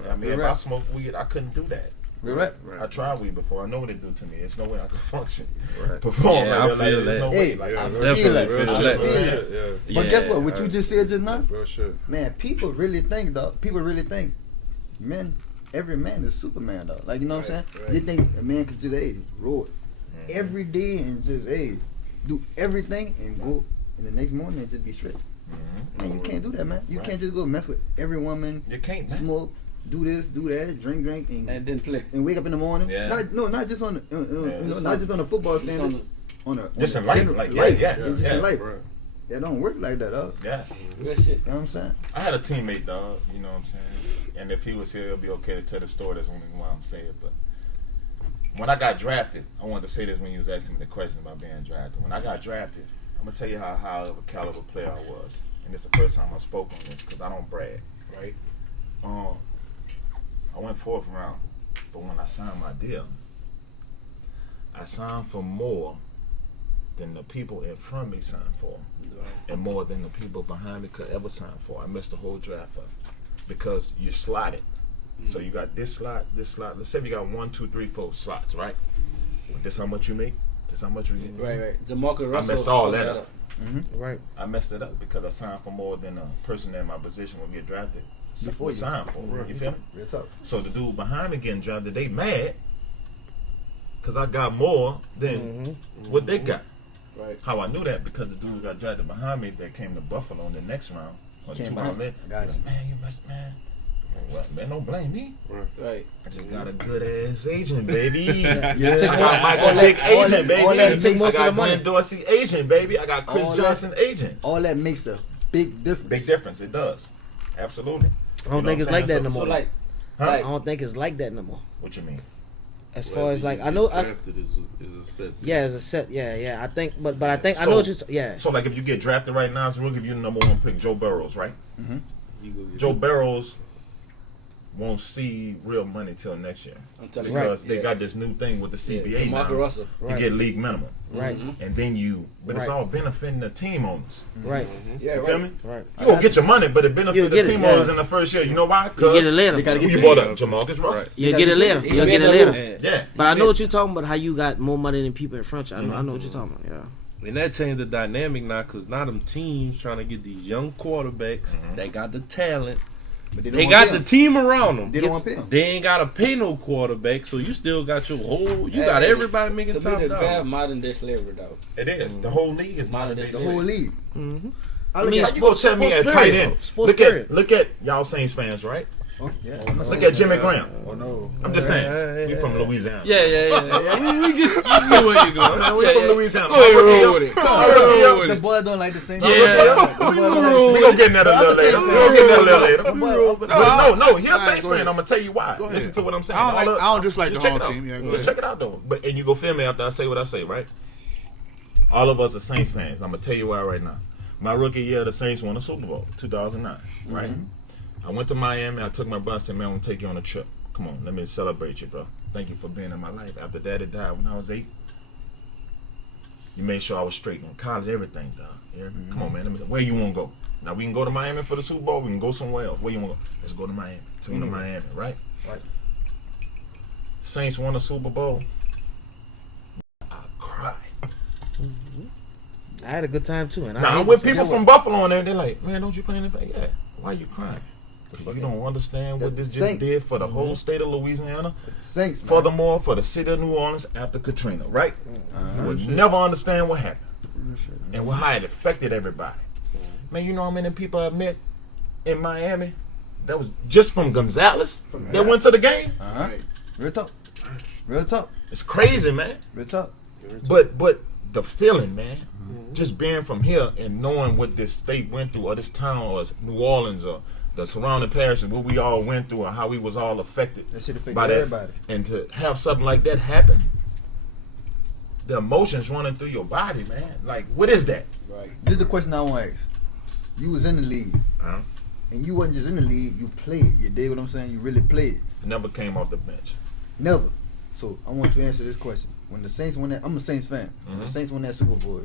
I mean, if Right. I smoke weed, I couldn't do that. Right. I tried weed before. I know what it do to me. There's no way I could function. Right. Perform Yeah, I like that. feel There's no that. way. Hey, Like, Yeah, I real feel it. real I shit. feel Real it. shit, yeah. But guess what? What you just said just now? Real shit. Man, people really think, dog. People really think, every man is Superman, dog. Like, you know what I'm saying? right. You think a man could just, roll it every day and just, do everything and go in the next morning and just be straight. Man, you can't do that, man. You Right. can't just go mess with every woman, you can't, man. smoke, do this, do that, drink, and And then play. wake up in the morning. Yeah. Not just on the, Just not on- just on the football Just standard. on On a Just on in a life, general- like, yeah. Just Yeah. in life. Right. That don't work like that, dog. Yeah. Real shit. You know what I'm saying? I had a teammate, dog. You know what I'm saying? And if he was here, it'll be okay to tell the story. That's only why I'm saying it. But when I got drafted, I wanted to say this when you was asking me the question about being drafted. When I got drafted, I'm gonna tell you how high of a caliber player I was. And it's the first time I spoke on this because I don't brag, right? I went 4th round, but when I signed my deal, I signed for more than the people in front of me signed for, and more than the people behind me could ever sign for. I missed the whole draft up because you slotted. So you got this slot, this slot. Let's say you got 1, 2, 3, 4 slots, right? This how much you make. This how much you get. Right. Jamarcus Russell. messed all that up. Right. I messed it up because I signed for more than a person in my position will get drafted. Before we you. signed for. You feel me? Real talk. So the dude behind me getting drafted, they mad because I got more than what they got. Right. How I knew that because the dude who got drafted behind me that came to Buffalo in the next round or Came 2 behind. rounds later. Got you. Man, you must, man. Well, man, don't blame me. Right. I just got a good ass agent, baby. Yeah. I got Michael All that- Vick all that- agent, baby. all that I takes most of got the money. Glenn Dorsey agent, baby. I got Chris All that- Johnson agent. All that makes a big difference. Big difference. It does. Absolutely. I don't think it's like that no more. So like, Huh? I don't think it's like that no more. What you mean? As far as like, I know, drafted is a set. yeah, it's a set. Yeah. I think, but I think I know what you. Yeah. So like, if you get drafted right now, so we'll give you the number 1 pick, Joe Burrows, right? You go get Joe Burrows won't see real money till next year I'm telling because you. they got this new thing with the CBA now. Jamarcus Russell. You Right. get league minimum, Right. and then but it's Right. all benefiting the team owners. Right. Yeah, You right. feel me? Right. You gonna get your money, but it You'll benefits the get it, team yeah. owners in the first year. You know why? You get it They later. gotta Who get you paid. bought up? Jamarcus Russell. You get it later. He You'll made get it that later. move. Yeah. But I know what you're talking about. How you got more money than people in front of you. I know what you're talking about. Yeah. And that changed the dynamic now because now them teams trying to get these young quarterbacks that got the talent But they, They got the team around them. They don't want to pay him. They ain't got to pay no quarterback, so you still got your whole. You got everybody making to top me, the draft dollar. modern day slavery, though. It is. The whole league is Modern modern day day The slavery. whole league. Mm-hmm. I I look mean, at How you gonna tell me Sports at tight period. end? Sports Look period. at y'all Saints fans, right? yeah, Look at Jimmy Graham. Oh no. I'm just saying. We from Louisiana. Yeah. We get where you going. We from Louisiana. Go ahead, roll with it. Go ahead, roll with the it. boys don't like the same. We gonna get in that a little later. We gonna get in that a little later. But No, he's a All right, Saints go fan. ahead. I'm gonna tell you why. Go ahead. Listen to what I'm saying. I don't just like the check whole it out. team. Yeah, go Just ahead. check it out though. And you go feel me after I say what I say, right? All of us are Saints fans. I'm gonna tell you why right now. My rookie year, the Saints won the Super Bowl, 2009. Right? I went to Miami. I took my bus. I said, man, I'm gonna take you on a trip. Come on, let me celebrate you, bro. Thank you for being in my life. After Daddy died when I was 8, you made sure I was straight in college, everything, dog. Yeah? Come on, man. Let me. Where you want to go? Now we can go to Miami for the Super Bowl. We can go somewhere else. Where you want to go? Let's go to Miami. Take me to Miami, right? Right. Saints won the Super Bowl. I cried. I had a good time too, and Now I I'm with people from Buffalo on there. They're like, man, don't you play in the Yeah. Why you crying? Because you don't understand what this just Saints. did for the whole state of Louisiana. Saints, man. Furthermore, for the city of New Orleans after Katrina, right? You would never understand what happened and how it affected everybody. Man, you know how many people I met in Miami that was just from Gonzales that went to the game? Real talk. Real talk. It's crazy, man. Real talk. But the feeling, man, just being from here and knowing what this state went through, or this town, or New Orleans, or the surrounding parishes, what we all went through, or how we was all affected That shit affected by that, everybody. and to have something like that happen, the emotions running through your body, man. Like, what is that? Right. This is the question I want to ask. You was in the league, Uh-huh. and you wasn't just in the league. You played. You did what I'm saying. You really played. Never came off the bench. Never. So I want you to answer this question. When the Saints won that, I'm a Saints fan. When the Saints won that Super Bowl,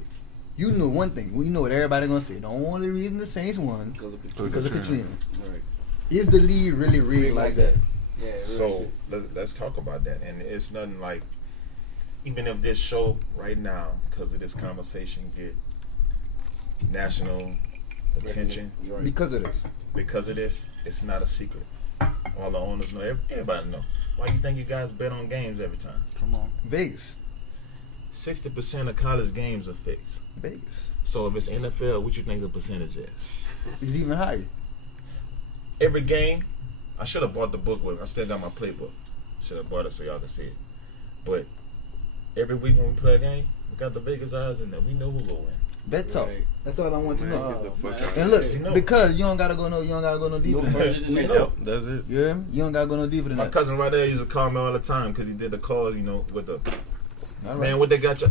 you know one thing. We know what everybody gonna say. The only reason the Saints won Because of because of Katrina. Right. Is the league really rigged like that? Yeah. Real So shit. let's talk about that. And it's nothing like, even if this show right now, because of this conversation, get national attention Right. Because of this. because of this, it's not a secret. All the owners know. Everybody know. Why you think you guys bet on games every time? Come on. Vegas. 60% of college games are fixed. Vegas. So if it's NFL, what you think the percentage is? It's even higher. Every game, I should have bought the book with. I still got my playbook. Should have bought it so y'all can see it. But every week when we play a game, we got the Vegas odds in there. We know who will win. Bet talk. Right. That's all I want to know. Get the fuck out. And look, You know. because you don't gotta go no deeper No than further that. than that. Yep, that's it. You hear me? You don't gotta go no deeper than My that. cousin right there used to call me all the time because he did the calls, you know, with the All right. man. What they got you?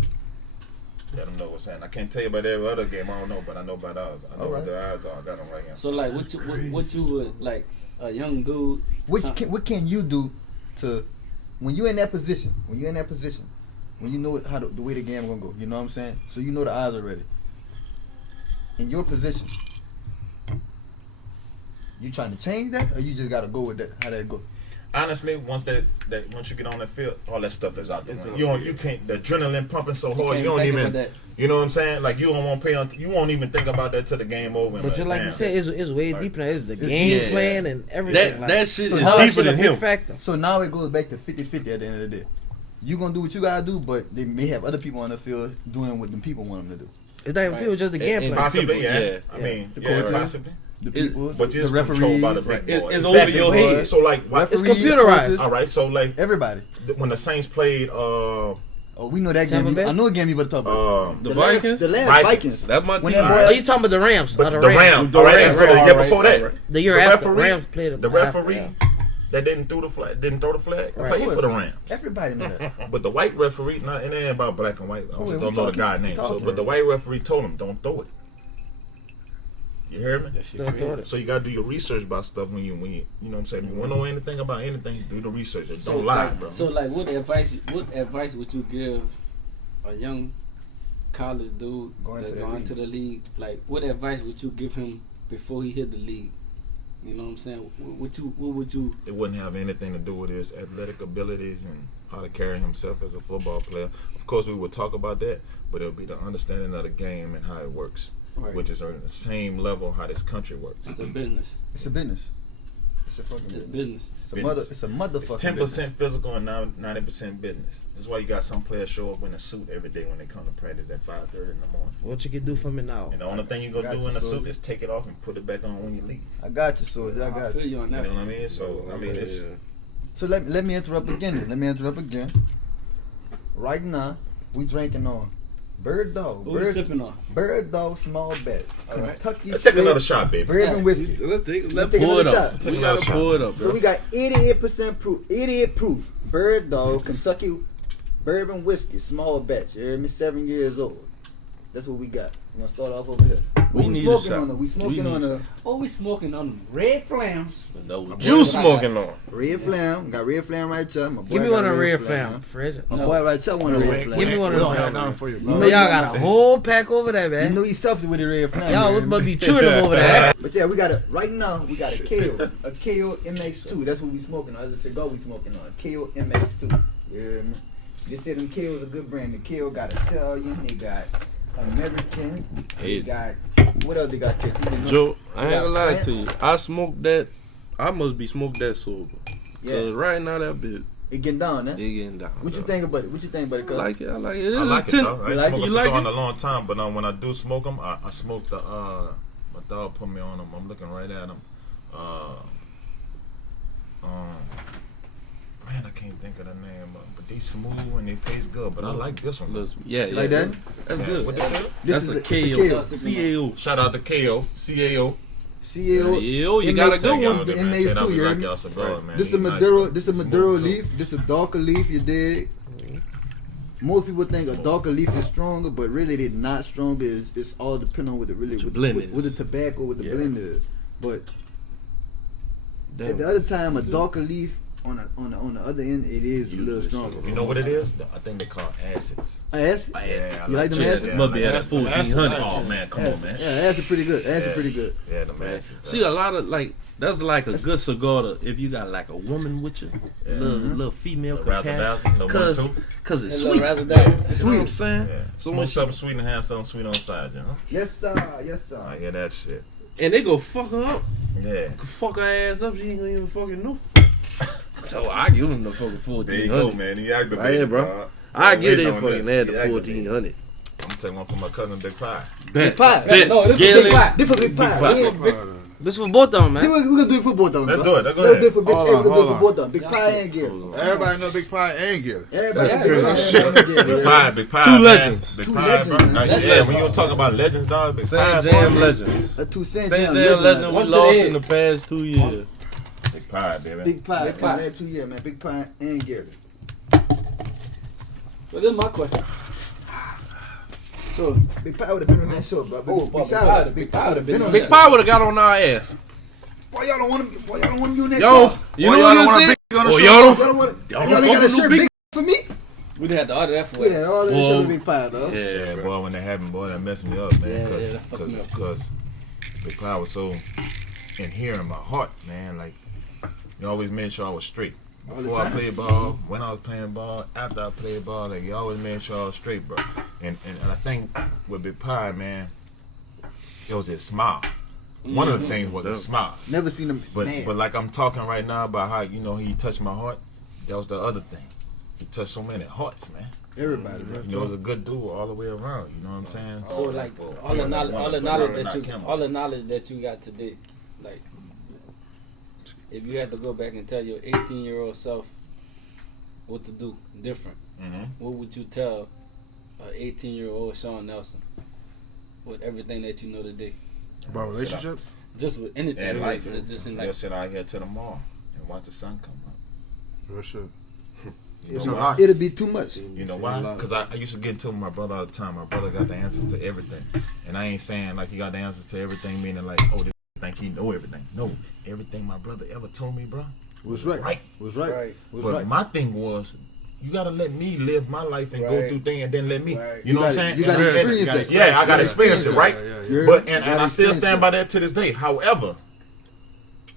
Let them know what's happening. I can't tell you about every other game. I don't know, but I know about ours. I know All what right. the odds are. I got them right here. So like, what you would like a young dude? What can you do to when you're in that position? When you know how the way the game gonna go. You know what I'm saying? So you know the odds already. In your position, you trying to change that, or you just gotta go with that? How that go? Honestly, once you get on that field, all that stuff is out there. You can't. The adrenaline pumping so hard. You don't think even. about that. You know what I'm saying? Like you don't want to pay. You won't even think about that till the game over. and But just like you damn. said, it's way deeper. Than that. It's the game yeah. plan and everything. That shit So is now that deeper shit a than big him. factor. So now it goes back to 50-50 at the end of the day. You gonna do what you gotta do, but they may have other people on the field doing what the people want them to do. It's not even Right. people, just the game And plan. Possibly, people, yeah. yeah. I mean, The yeah, coaches. possibly. The It- people, But the just controlled by the referees, big boys. It's over your head. So like, It's computerized. all right. So like, everybody. when the Saints played, Oh, we know that Tampa game. Bay? I know a game you better talk about. The Vikings? The last Vikings. Vikings. That's my When team. that boy- Oh, you talking about the Rams? but the the Rams. All right, Rams, that's good. The year right, before that, right. The year the after, referee, Rams played the after, referee yeah. that didn't throw the flag, Right. played for the Rams. Everybody know that. But the white referee, not it ain't about black and white. I Oh, just we don't know the talking- guy's we name. So, talking. but the white referee told him, "Don't throw it." You hear me? Still throwing it. So you gotta do your research about stuff when you know what I'm saying. If you wanna know anything about anything, do the research. Don't So lie, like, bro. So like, what advice would you give a young college dude Going that's to the going league. to the league? Like, what advice would you give him before he hit the league? You know what I'm saying? What would you? It wouldn't have anything to do with his athletic abilities and how to carry himself as a football player. Of course, we would talk about that, but it would be the understanding of the game and how it works, Right. which is on the same level how this country works. It's a business. It's a business. It's a fucking It's business. business. It's a motherfucking It's 10% business. physical and 90% business. That's why you got some players show up in a suit every day when they come to practice at 5:30 in the morning. What you can do for me now? And the only thing you gonna Got do you, in a Soulja. suit is take it off and put it back on when you leave. I got you, Soulja. I I got feel you. you on You that. know what I mean? So I mean, it's So let me interrupt again. Right now, we drinking on Bird Dog. What we sipping on? Bird Dog small batch. All right. Kentucky let's take straight another shot, baby. bourbon whiskey. Let's Take pull it another up. shot. We gotta pull it up, So bro. we got 88% proof. 88 proof. Bird Dog Kentucky bourbon whiskey small batch. You hear me? 7 years old. That's what we got. We're gonna start off over here. We What need a smoking shot. on the? We smoking We on need- the Oh, we smoking on red flams. No, what you smoking on? red flam. Got red flam right here. My boy Give me got one of the red flam, Fred. My No. boy right here one of the red Give flam. me one We of don't have them. nothing for you, You bro. know Y'all got a whole pack over there, You man. know he suffered with the red flam. Y'all man. must be chewing them over there. But yeah, we got a right now. We got a KO, a KO MX2. That's what we smoking on. That's a cigar we smoking on. KO MX2. You hear me? They said them KO is a good brand. The KO got Italian. They got American. They Hey. got what else they got? Kid? You know? Joe, I ain't They gonna got lie to France. you. I smoked that. I must be smoked that sober. Yeah, Cause right now that bitch, it getting down, huh? it getting down. What you bro. think about it? What you think about it? I Cuz? like it. I like it. It I is like a it 10. though. I ain't You like smoked it? a You like cigar in it? a long time, but when I do smoke them, I smoke the my dog put me on them. I'm looking right at them. Man, I can't think of the name, but they smooth and they taste good. But I like this one. Yeah, You like that? That's Yeah. good. What this is? That's This a is a KO. KO. CAO. Shout out to KO, CAO. CAO. Yo, you got a MX2 good one. one. The inmates too, you heard me? This is a Nice, Maduro. bro. This is a Smooth, Maduro too. leaf. This is a darker leaf. You dig? Most people think a darker leaf is stronger, but really they're not stronger. It's all depending on what the really What your with, blend with, is. with the tobacco, what the Yeah. blend is. But Damn. at the other time, a Good. darker leaf on the other end, it is a little Usually stronger. You know what it is? I think they call acids. Acid? Yeah, You like them Yeah, acid? it must be at that 1400. Oh man, come on, man. Yeah, acid pretty good. Acid pretty good. Yeah, the acid. See, a lot of like that's like a good cigar to, if you got like a woman with you, little female The companion, razzle-dazzle, the cause 1-2. cause it's Hello, sweet. razzle You know dazzle. what I'm saying? Yeah. So Smoke when she, something sweet and have something sweet on the side, you know? Yes sir. Yes I sir. hear that shit. and they go fuck her up, Yeah. fuck her ass up. She ain't gonna even fucking know. So I give them the fucking There you 1400. go, man. He activated, Right here, bro. dog. I I'm give waiting that on fucking that. ad He the activated. 1400. I'm gonna take one for my cousin Big Pie. Bet. Pie. Bet. No, this is Galen- Big Pie. This for big pie. pie. We ain't- This for both of them, We're man. gonna do it for both of them. Let's bro. do it. Let's go Let's do ahead. it for big. Hold Hey, on, we're gonna do it hold for both of them. Big pie and Gil. Everybody know Big Pie and Gilly. Everybody. Yeah, Big yeah, Pie yeah. and Gil. Big Pie, Big Pie. Two man. legends. Big Two Pie, legends, bro. man. Like, Legends. yeah, when you talk about legends, dog, Big San Pie, Jam boy. Legends. A two cent San jam Jam Legend we One to lost the in the past 2 years. Big Pie, baby. Big pie. Big Pie. Last 2 years, man. Big pie and Gil. But this is my question. So Big Pie would have been on that show, bro. Oh, Big Pie- Big Pie would have been on Big that. Pie would have got on our ass. Why y'all don't want him? Why y'all don't want him on that Yo, show? you Why know y'all what don't you want a said? big on the Oh, show? y'all Y'all don't. don't want. Y'all Y'all don't ain't got fuck a with no shirt big. big for me. We didn't have to order that for We done us. all that shit Well, with Big Pie, though. Yeah, boy, when that happened, boy, that messed me up, Yeah, man. yeah, that fucked me up. Because Big Pie was so in here in my heart, man. Like, you always made sure I was straight. All the Before I time. played ball, when I was playing ball, after I played ball, like, you always made sure I was straight, bro. And I think with Big Pie, man, it was his smile. One of the things was his smile. Never seen him. But man. but like I'm talking right now about how, you know, he touched my heart. That was the other thing. He touched so many hearts, man. Everybody, bro. You know, it was a good dude all the way around. You know what I'm saying? So like all the knowledge that you got today, like if you had to go back and tell your 18-year-old self what to do different, what would you tell an 18-year-old Shawn Nelson with everything that you know today? About relationships? Just with anything, And life. just in They'll like sit out here till tomorrow and watch the sun come up. Real shit. You know why? It'll be too much. You know why? Because I used to get into my brother all the time. My brother got the answers to everything. And I ain't saying like he got the answers to everything, meaning like, oh, this think he know everything. No, everything my brother ever told me, bro, Was right. right. Was right. Right. Was But right. my thing was, you gotta let me live my life and go Right. through things, and then let me. Right. You know what I'm gotta- saying? you gotta And- experience and- that. Yeah, I gotta experience it, right? Yeah. But You and gotta I still experience stand that. by that to this day. However,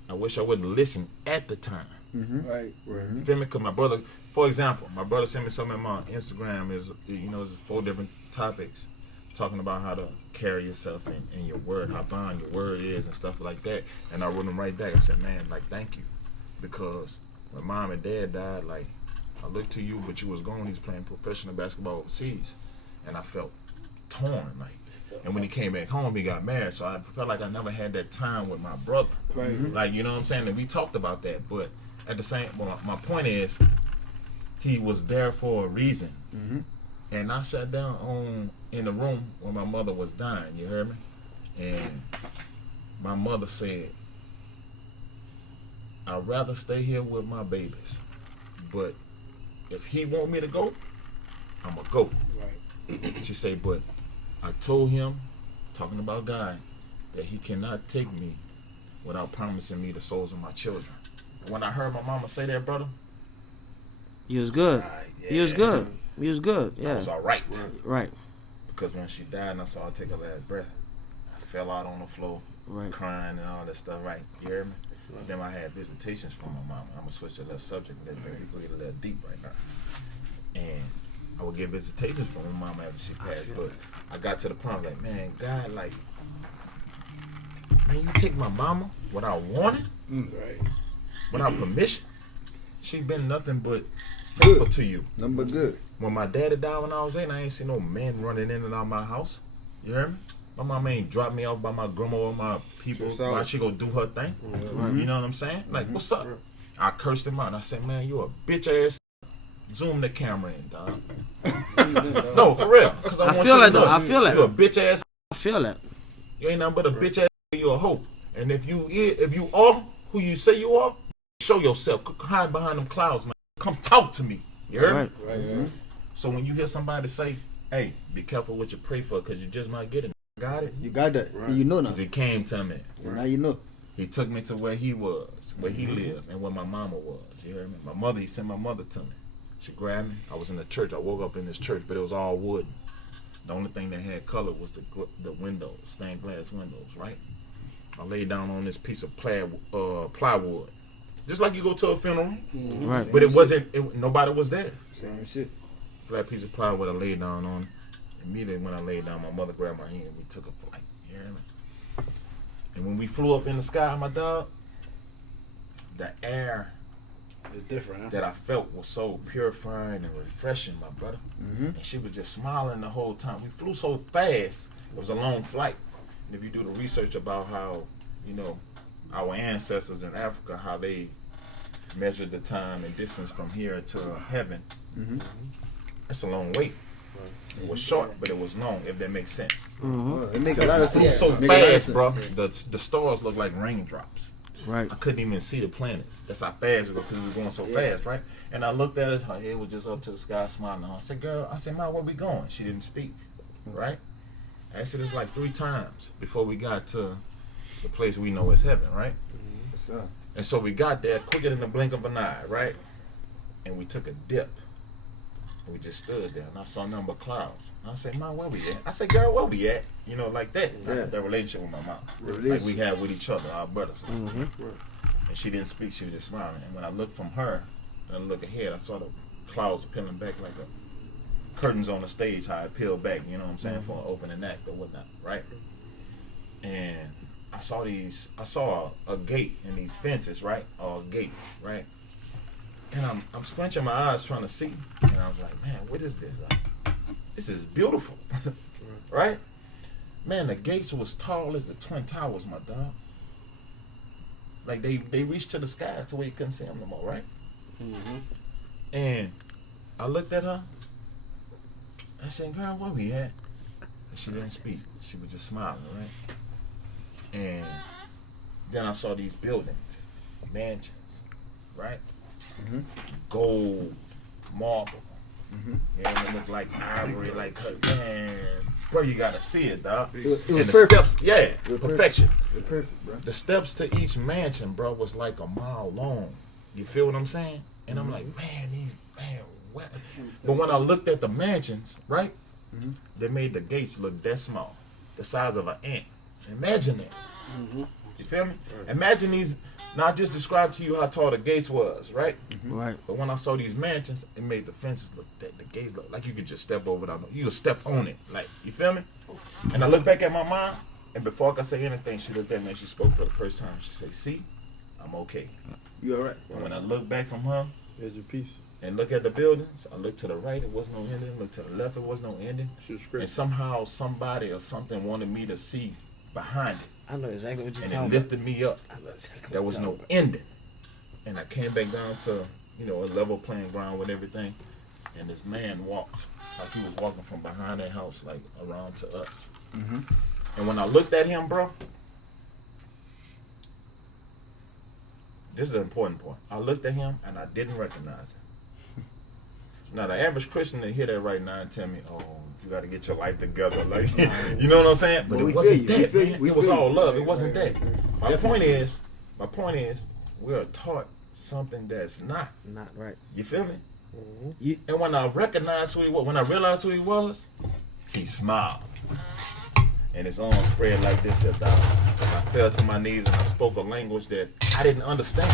I wish I would have listened at the time. right. You feel me? Because my brother, for example, my brother sent me something on my Instagram. Is, you know, there's 4 different topics. talking about how to carry yourself in your word, how bond your word is and stuff like that. And I wrote him right back. I said, man, like, thank you. Because when mom and dad died, like, I looked to you, but you was gone. He was playing professional basketball overseas. And I felt torn, like. And when he came back home, he got married. So I felt like I never had that time with my brother. Right. Like, you know what I'm saying? And we talked about that. But at the same, well, my point is, he was there for a reason. Mm-hmm. And I sat down in the room when my mother was dying, you heard me? And my mother said, I'd rather stay here with my babies. But if he want me to go, I'm going to go. Right. She said, but I told him, talking about God, that he cannot take me without promising me the souls of my children. When I heard my mama say that, brother, You was good. You was good. You was good. I Yeah. was all right. Right. Because when she died and I saw her take her last breath, I fell out on the floor, Right. crying and all that stuff, right? You hear me? Then I had visitations from my mama. I'm going to switch to that subject a little bit. We go get a little deep right now. And I would get visitations from my mama after she passed. But I got to the point like, man, God, like, man, you take my mama without warning, Right. without permission. She been nothing but faithful to you. Number good. When my daddy died when I was 8, I ain't seen no man running in and out my house. You hear me? My mama ain't dropped me off by my grandma or my people while she go do her thing. You know what I'm saying? Like, what's up? I cursed him out and I said, man, you a bitch ass. Zoom the camera in, dog. No, for real. I feel that though. I feel that. You a bitch ass. I feel that. You ain't nothing but a bitch ass. You a hoe. And if you are who you say you are, show yourself. Hide behind them clouds, man. Come talk to me. You heard me? Right. Right. So when you hear somebody say, hey, be careful what you pray for because you just might get it. Got it? You got that. You know now. Because he came to me. Now you know. He took me to where he was, where he lived, and where my mama was. You heard me? My mother, he sent my mother to me. She grabbed me. I was in the church. I woke up in this church, but it was all wooden. The only thing that had color was the windows, stained glass windows, right? I laid down on this piece of plywood. Just like you go to a funeral. Right. But it wasn't, nobody was there. Same shit. Flat piece of plywood I laid down on. Immediately when I laid down, my mother grabbed my hand and we took a flight. You hear me? And when we flew up in the sky, my dog, the air It's different, huh? that I felt was so purifying and refreshing, my brother. And she was just smiling the whole time. We flew so fast. It was a long flight. And if you do the research about how, you know, our ancestors in Africa, how they measured the time and distance from here to heaven, it's a long wait. It was short, but it was long, if that makes sense. Well, it make a lot of It was sense. so Make a lot of fast, sense. bro. The stars looked like raindrops. Right. I couldn't even see the planets. That's how fast it was because we were going so fast, right? And I looked at her, her head was just up to the sky smiling. I said, girl, Ma, where we going? She didn't speak, right? I asked her this like 3 times before we got to the place we know is heaven, right? What's up? And so we got there quicker than the blink of an eye, right? And we took a dip. And we just stood there, and I saw nothing but clouds. And I said, Mom, where we at? I said, girl, where we at? You know, like that. Yeah. That relationship with my mom. Relationship. Like we had with each other, our brothers. And she didn't speak, she was just smiling. And when I looked from her, and I looked ahead, I saw the clouds peeling back like a curtains on the stage, how it peeled back, you know what I'm saying, for an opening act or whatnot, right? And I saw a gate in these fences, right? Or a gate, right? And I'm scrunching my eyes trying to see, and I was like, man, what is this? This is beautiful, right? Man, the gates was tall as the Twin Towers, my dog. Like they reached to the sky to where you couldn't see them no more, right? And I looked at her. I said, girl, where we at? And she didn't speak. She was just smiling, right? And then I saw these buildings, mansions, right? Gold, marble. Yeah, they look like ivory, like man, bro, you gotta see it, dog. It was And the perfect. steps, yeah, was perfection. It's perfect, bro. The steps to each mansion, bro, was like a mile long. You feel what I'm saying? And I'm like, man, what? But when I looked at the mansions, right, they made the gates look that small, the size of an ant. Imagine that. You feel me? Imagine these. Now I just described to you how tall the gates was, right? Right. But when I saw these mansions, it made the fences look, the gates look like you could just step over it. You could step on it, like, you feel me? And I look back at my mom, and before I could say anything, she looked at me and she spoke for the first time. She said, "See, I'm okay." You alright? And when I look back from her Here's your piece. and look at the buildings, I look to the right, it was no ending. Look to the left, it was no ending. Shoot And script. somehow somebody or something wanted me to see behind it. I know exactly what you're And talking it about. lifted me up. I know exactly There what was you're no talking ending. And I came back down to, a level playing ground with everything. And this man walked, like he was walking from behind that house, like around to us. Mm-hmm. And when I looked at him, bro, this is the important point. I looked at him and I didn't recognize him. Now, the average Christian that hear that right now and tell me, "Oh, you got to get your life together." Like, you know what I'm saying? But Well, we it wasn't feel you. We that, feel you. man. We It was feel all you. love. It Right, wasn't right, that. right. My Definitely. point is, we are taught something that's not. about. Not right. You feel me? You, And when I recognized who he was, when I realized who he was, he smiled. And his arms spread like this at the I fell to my knees and I spoke a language that I didn't understand.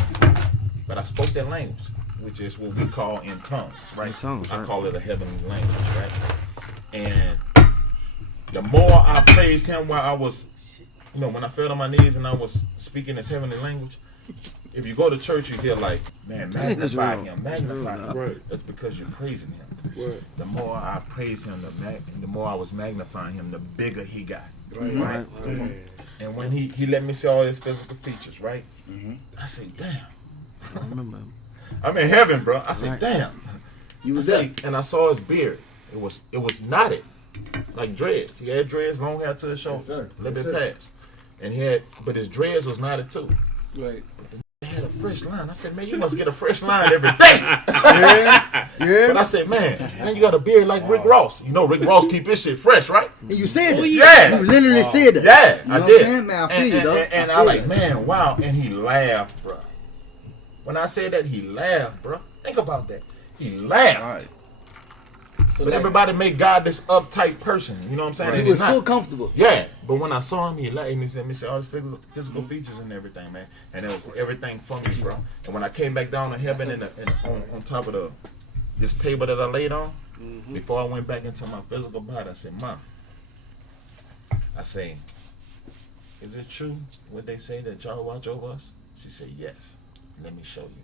But I spoke that language, which is what we call in tongues, right? In tongues, I right. call it a heavenly language, right? And the more I praised him while I was, when I fell on my knees and I was speaking his heavenly language, if you go to church, you hear like, man, magnify real. him, That's real, magnify him. Right. That's because you're praising him. Right. The more I praised him, the more I was magnifying him, the bigger he got. right. And when he let me see all his physical features, right? I said, damn. I remember. I'm in heaven, bro. I said, Right. damn. You I was there. said, and I saw his beard. It was knotted, like dreads. He had dreads, long hair to his shoulders, sir. a little Yes, bit sir. past. And but his dreads was knotted too. Right. He had a fresh line. I said, man, you must get a fresh line every day. Yeah. But I said, man, you got a beard like Rick Ross. You know Rick Ross keep his shit fresh, right? And you said that. Yeah. You literally said that. Yeah, You know I what did. I'm saying? Man, I feel you, and, dog. and I I feel like, you. man, wow. And he laughed, bro. When I said that, he laughed, bro. Think about that. He laughed. All right. So But that- everybody make God this uptight person. You know what I'm saying? He And was he's so not. comfortable. Yeah, but when I saw him, he laughed and he said, "Me see all his physical features and everything, man." And it was everything for me, bro. And when I came back down to heaven on top of this table that I laid on, before I went back into my physical body, I said, "Mom," I say, "Is it true what they say that y'all watch over us?" She said, "Yes." Let me show you.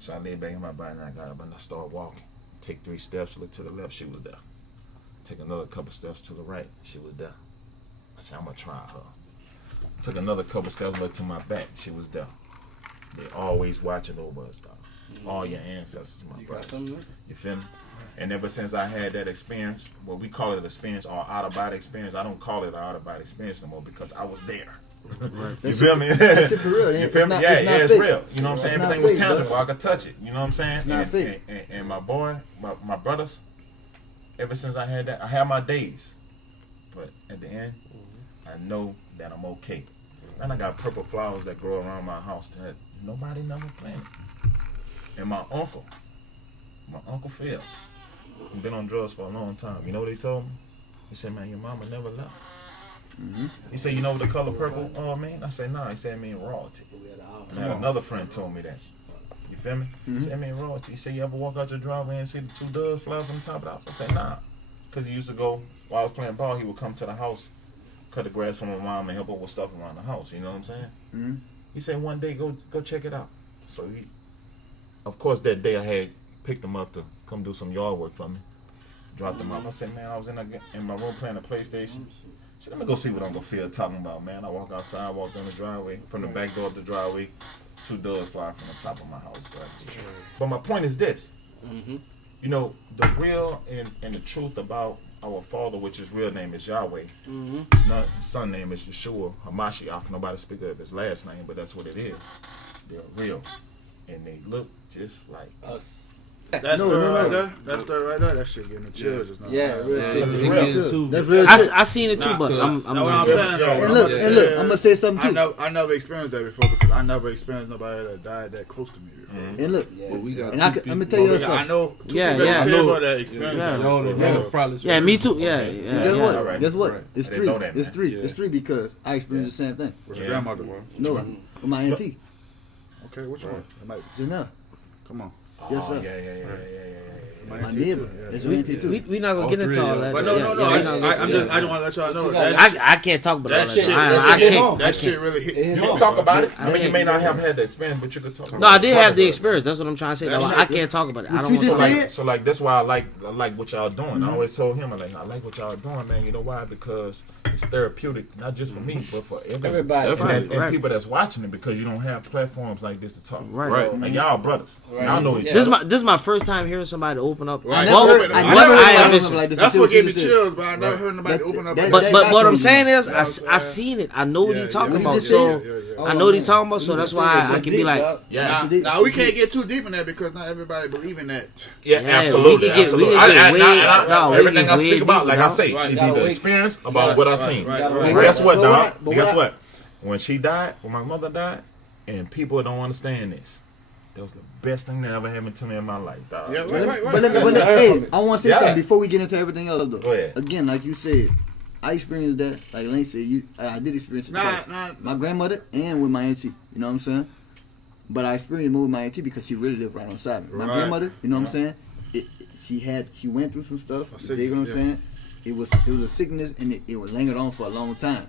So I laid back in my body and I got up and I started walking. Take 3 steps, look to the left, she was there. Take another couple steps to the right, she was there. I said, I'm gonna try her. Took another couple steps, look to my back, she was there. They always watching over us, dog. All your ancestors, my You got brothers. something? You feel me? And ever since I had that experience, well, we call it an experience or out-of-body experience. I don't call it an out-of-body experience no more because I was there. You feel me? That shit for real. You It's feel me? not- Yeah, it's not it's fake. real. You know what I'm saying? It's not Everything was fake, tangible. bro. I could touch it. You know what I'm saying? not and, fake. and my boy, my brothers, ever since I had that, I had my days. But at the end, I know that I'm okay. And I got purple flowers that grow around my house that nobody never planted. And my uncle Phil, he's been on drugs for a long time. You know what he told me? He said, man, your mama never left. He said, you know what the color purple mean? I said, nah. He said, it mean royalty. And I had another friend told me that. You feel me? He said, it mean royalty. He said, you ever walk out your driveway and see the 2 doves fly from the top of the house? I said, nah. Because he used to go, while I was playing ball, he would come to the house, cut the grass for my mom and help her with stuff around the house. You know what I'm saying? He said, one day, go check it out. So of course, that day I had picked him up to come do some yard work for me. Dropped him off. I said, man, I was in my room playing the PlayStation. I said, let me go see what Uncle Phil talking about, man. I walk outside, walk down the driveway, from the back door of the driveway, 2 doves fly from the top of my house. Right? But my point is this. You know, the real and the truth about our Father, which his real name is Yahweh. His son name is Yeshua Hamashiach. Nobody speak of his last name, but that's what it is. They're real. And they look just like Us. That story right there. That story right there. That shit gave me chills just now. Yeah, real shit. It's It real. gives you too. That's real I shit. seen it too, but I'm That's what I'm saying. Yeah. Though. And look, I'm gonna say something too. I never experienced that before because I never experienced nobody that died that close to me before. And look, But we got and I'm gonna tell you I something. know two Yeah, people yeah. that tell about that experience. Yeah. that No, before. no, probably. yeah, me too. Yeah, And yeah, guess yeah. what? Alright. Guess what? Right. It's I three. didn't know that, It's man. three. Yeah. It's three because I experienced the same thing. Was your grandmother? No, with my auntie. Okay, which one? It might- Janelle, Come on. yes Oh, sir. yeah. My My auntie neighbor. too, yeah. That's your auntie too. We not gonna All get into three all of that. But Yeah, no, yeah, I we just not want gonna to get into let y'all know got- that I can't talk about all that that. shit. I can't. That shit really hit. It You hit can talk about it. I I mean, you can't. may not have had the experience, but you could talk about it. No, I did have the experience. That's what I'm trying to say. That That's why shit- I can't talk about it. I What don't you want just to. said? So like that's why I like what y'all doing. I always told him I like what y'all doing, man. You know why? Because it's therapeutic, not just for me, but for Everybody. and people that's watching it. Because you don't have platforms like this to talk. Right. Like y'all brothers. Y'all know each Yeah. other. This is my first time hearing somebody open up. Right. Well, I never I never never heard had about this. something like this. That's until what gave me you said. chills, but I never heard nobody open up. that- like But that. what I'm saying is, That's, I seen it. I know what yeah, he's talking yeah. about. He just So said I know what he's talking about. So that's why I can be like, Yeah. Now we can't get too deep in that because not everybody believe in that. Yeah, Yeah, absolutely. we can get absolutely. way- no, we everything get I way speak about, deep, like you I know? say, Right. is Gotta either wait. experience about Right, what I right, seen. right, And right. guess what, But dog? what I- Guess what? When she died, when my mother died, and people don't understand this, that was the best thing that ever happened to me in my life, dog. Yeah, But right. let me, I heard hey, from it. I want to say Yeah. something before we get into everything else though. Go ahead. Again, like you said, I experienced that. Like Lane said, I did experience it twice. Nah. My grandmother and with my auntie. You know what I'm saying? But I experienced more with my auntie because she really lived right on side of me. My Right. grandmother, you know what I'm saying? She went through some stuff. A You dig what I'm sickness, saying? It was a sickness and it was lingered on for a long time.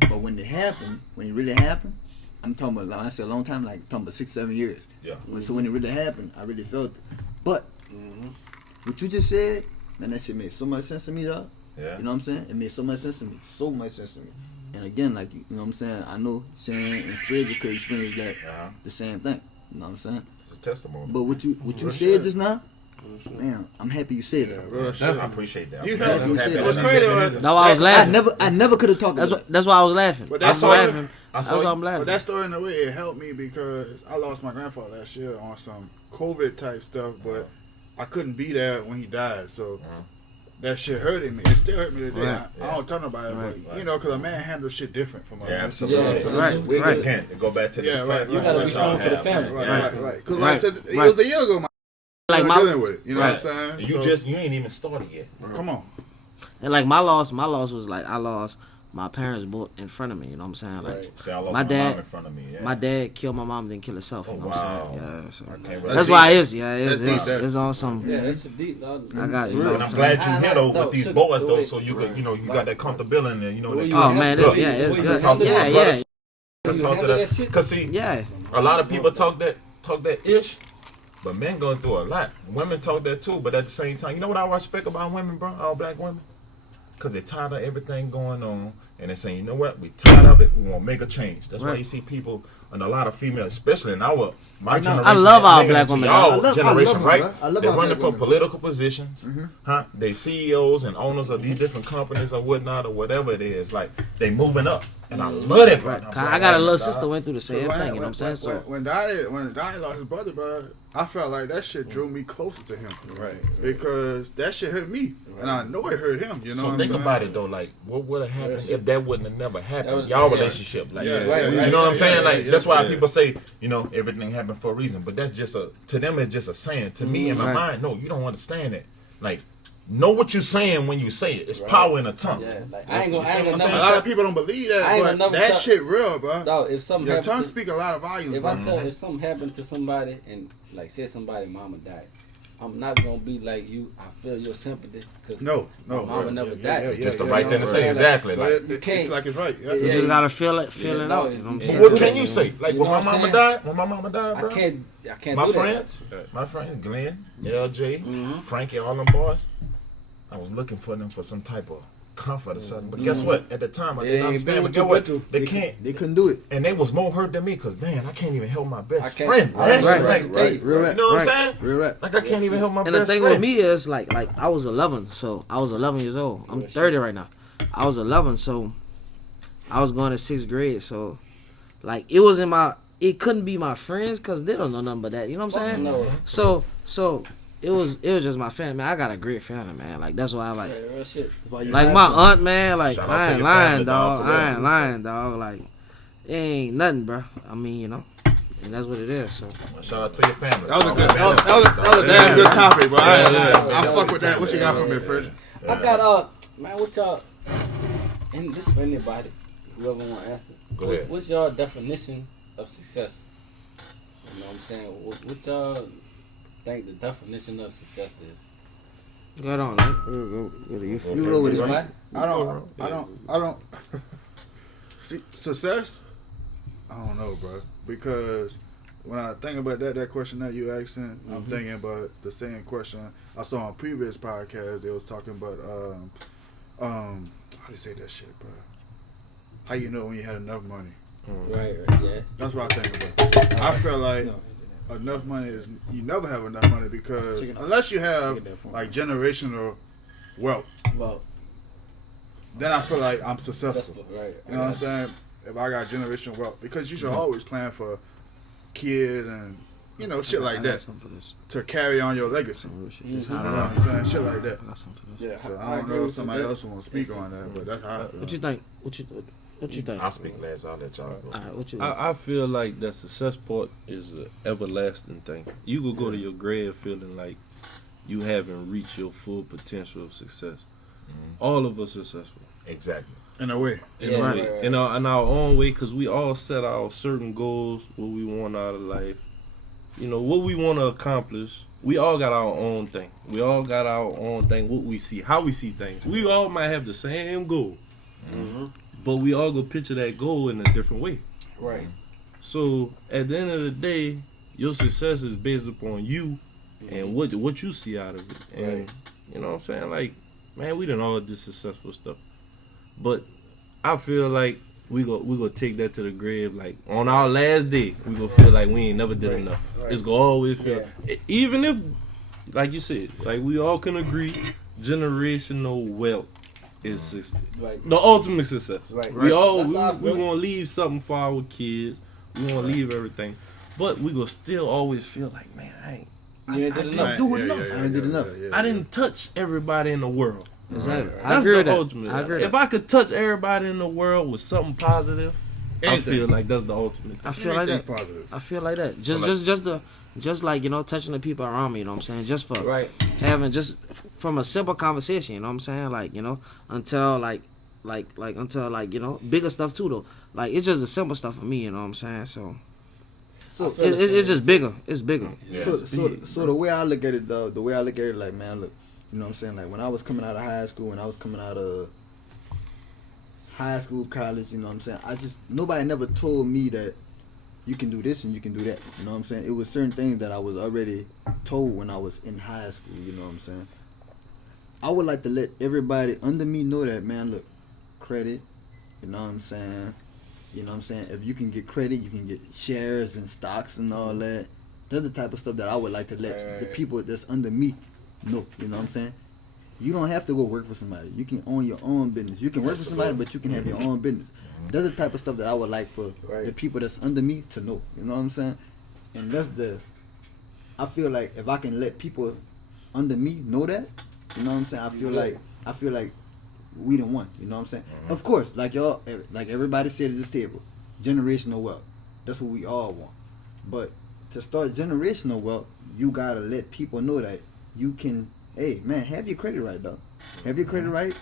But when it happened, when it really happened, I'm talking about, like I said, a long time, like talking about 6-7 years. Yeah. So when it really happened, I really felt it. But what you just said, man, that shit made so much sense to me, dog. Yeah. You know what I'm saying? It made so much sense to me. So much sense to me. And again, like, you know what I'm saying? I know Shawn and Fred could experience that Yeah. the same thing. You know what I'm saying? It's a testimony. But what you Real said shit. just now, man, I'm happy you said that. Real I shit. appreciate that. You I'm helped happy me. that It I was done crazy, did man. that. that's why I was laughing. I never could have talked about it. That's why I was laughing. But I that's was all- laughing. I That's saw why you. I'm laughing. But that story in a way it helped me because I lost my grandfather last year on some COVID type stuff, but I couldn't be there when he died, so that shit hurted me. It still hurt me today. Right. I don't tell nobody, but you know, because a man handles shit different from a Yeah, woman. absolutely. Yeah, absolutely. Right. Again, go back to the Yeah, right, You gotta be strong for the family. Right. Because Right. it Right. was a year ago, my Like was my dealing with it. You know Right. what I'm saying? You ain't even started yet. Come on. and like my loss was like I lost my parents both in front of me. You know what I'm saying? Like Right. See, I lost My my dad- mom in front of me. Yeah. my dad killed my mom, then killed herself. You know what I'm wow. saying? Yeah. So I can't that's relate. why it is. Yeah, it's That's deep. it's on some. Yeah, that's a deep, dog. I got you. For know real. And I'm so- glad you I here though like- no, with these so- boys though, wait. so you could, you got that comfortability and you know Well, that. you Oh handle- man, look, yeah, it's you good. handle Yeah, this, yeah, brothers. Let's You talk to handle that. that shit? Cause see, yeah. a lot of people talk that ish, but men going through a lot. Women talk that too, but at the same time, you know what I respect about women, bro? All black women, cause they're tired of everything going on, and they're saying, you know what? We tired of it. We want to make a change. That's why Right. you see people and a lot of females, especially in my I generation. love our nigga, black into women. y'all I love generation, them, right? bro. I love They're our running black for women. political positions, huh? They CEOs and owners of these different companies or whatnot or whatever it is. Like they moving up, and I love that. Right. I got a little sister went through the same thing. You know what I'm saying? So When Donnie lost his brother, bro, I felt like that shit drew me closer to him. Right. Because that shit hurt me. And I know it hurt him, you know So what I'm think saying? about it though, like what would have happened if that wouldn't have never That happened? was- Y'all yeah. relationship, like Yeah, you right, know right, what I'm right, saying? yeah, Like yeah, that's why yeah. people say, you know, everything happened for a reason. But that's just to them it's just a saying. To me in my Right. mind, no, you don't understand it. Like know what you're saying when you say it. It's power in the tongue. Yeah, like I ain't gonna You know what I'm A never lot tell- of people don't believe I that, ain't but gonna never that tell- shit real, bro. Dog, if something Your happened tongue to- speak a lot of volumes, if bro. I tell if something happened to somebody and like say somebody mama died, I'm not gonna be like you. I feel your sympathy because No, my mama never died. Just the yeah, right yeah, thing to yeah. say, exactly. But Like, it, You it, can't- it's like it's right. Yeah. you Yeah, just yeah. gotta feel it Yeah, out. no, You know what I'm yeah. saying? what can you say? Like You when know my what I'm mama saying? died, when my mama died, bro. I can't My do friends, Glenn, LJ, Frankie, all them boys, I was looking for them for some type of comfort or something. But guess what? At the time, I They didn't ain't understand. been But what get you what? been through. They can't. They couldn't do it. And they was more hurt than me because, man, I can't even help my I best can't. friend, I man. Right, Like, right. Real you rap. know what I'm Right. saying? Real rap. Like, I can't even help my And the best thing friend. with me is like I was 11, so I was 11 years old. I'm 30 right now. I was 11, so I was going to 6th grade. So like it was in my, it couldn't be my friends because they don't know nothing but that. You know what I'm saying? No. So it was just my family, man. I got a great family, man. Like that's why I like. Real shit. Like my aunt, man. Like Shout out I to ain't your lying, family, dog. dog, for I that. ain't lying, dog. Like it ain't nothing, bro. I mean, and that's what it is. So Shout out to your family. That was a good. That was a damn good topic, bro. I fuck with that. What you got for me, Fred? I got man, what y'all? And this for anybody, whoever want to answer. Go ahead. What's your definition of success? You know what I'm saying? What y'all think the definition of success is? go on, man. You roll with it, Right? man. I don't. See, success? I don't know, bro. Because when I think about that question that you asking, I'm thinking about the same question I saw on previous podcasts. They was talking about how do you say that shit, bro? How you know when you had enough money? Right, yeah. That's what I think about. I feel like enough money is you never have enough money because unless you have like generational wealth, Well, then I feel like I'm successful. successful, right? You know what I'm saying? If I got generational wealth, because you should always plan for kids and shit like that to carry on your legacy. You know what I'm saying? Shit like that. Yeah, So I don't know if somebody else want to speak on that, but that's how I feel. What you think? What you think? I'll speak last. I'll let y'all go. All right, what you? I feel like that success part is an everlasting thing. You could go to your grave feeling like you haven't reached your full potential of success. All of us successful. Exactly. In a way. In a way. In our own way, because we all set our certain goals, what we want out of life. What we want to accomplish. We all got our own thing. We all got our own thing, what we see, how we see things. We all might have the same goal. But we all go picture that goal in a different way. Right. So at the end of the day, your success is based upon you and what you see out of it. And you know what I'm saying? Like, man, we done all did successful stuff. But I feel like we go take that to the grave. Like on our last day, we gonna feel like we ain't never did enough. It's gonna always feel even if, like you said, like we all can agree, generational wealth is the ultimate success. Right. We That's we gonna leave something for our kids. We gonna leave everything, but we gonna still always feel like, man, I didn't do enough. I ain't did enough. I didn't touch everybody in the world. Exactly. That's the ultimate. I agree. If I could touch everybody in the world with something positive, I feel like that's the ultimate. I feel like that. Positive. I feel like that. Just like touching the people around me. You know what I'm saying? Just for having from a simple conversation. You know what I'm saying? Like until until bigger stuff too though. Like it's just the simple stuff for me. You know what I'm saying? So it's just bigger. It's bigger. Yeah. So the way I look at it, though, like, man, look, you know what I'm saying? Like when I was coming out of high school, when I was coming out of high school, college, you know what I'm saying? Nobody never told me that you can do this and you can do that. You know what I'm saying? It was certain things that I was already told when I was in high school. You know what I'm saying? I would like to let everybody under me know that, man, look, credit, you know what I'm saying? You know what I'm saying? If you can get credit, you can get shares and stocks and all that. That's the type of stuff that I would like to let the people that's under me know. You know what I'm saying? You don't have to go work for somebody. You can own your own business. You can work for somebody, but you can have your own business. That's the type of stuff that I would like for the people that's under me to know. You know what I'm saying? And I feel like if I can let people under me know that, you know what I'm saying? I feel like we the one. You know what I'm saying? Of course, like y'all, like everybody said at this table, generational wealth. That's what we all want. But to start generational wealth, you gotta let people know that you can. Hey, man, have your credit right, though. Have your credit right.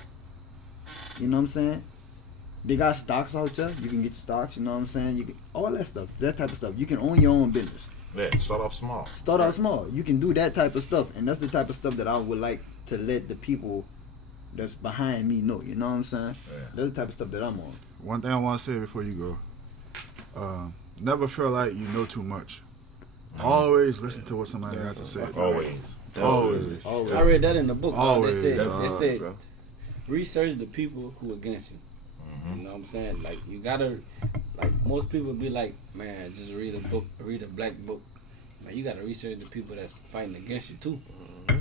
You know what I'm saying? They got stocks out there. You can get stocks, you know what I'm saying? You can, all that stuff, that type of stuff. You can own your own business. Yeah, start off small. Start out small. You can do that type of stuff. And that's the type of stuff that I would like to let the people that's behind me know. You know what I'm saying? Yeah. That's the type of stuff that I'm on. One thing I want to say before you go. Never feel like you know too much. Always listen to what somebody got to say. Always. I read that in the book. Always. They said research the people who against you. You know what I'm saying? Like you gotta, like most people be like, man, just read a book, read a black book. Man, you gotta research the people that's fighting against you too.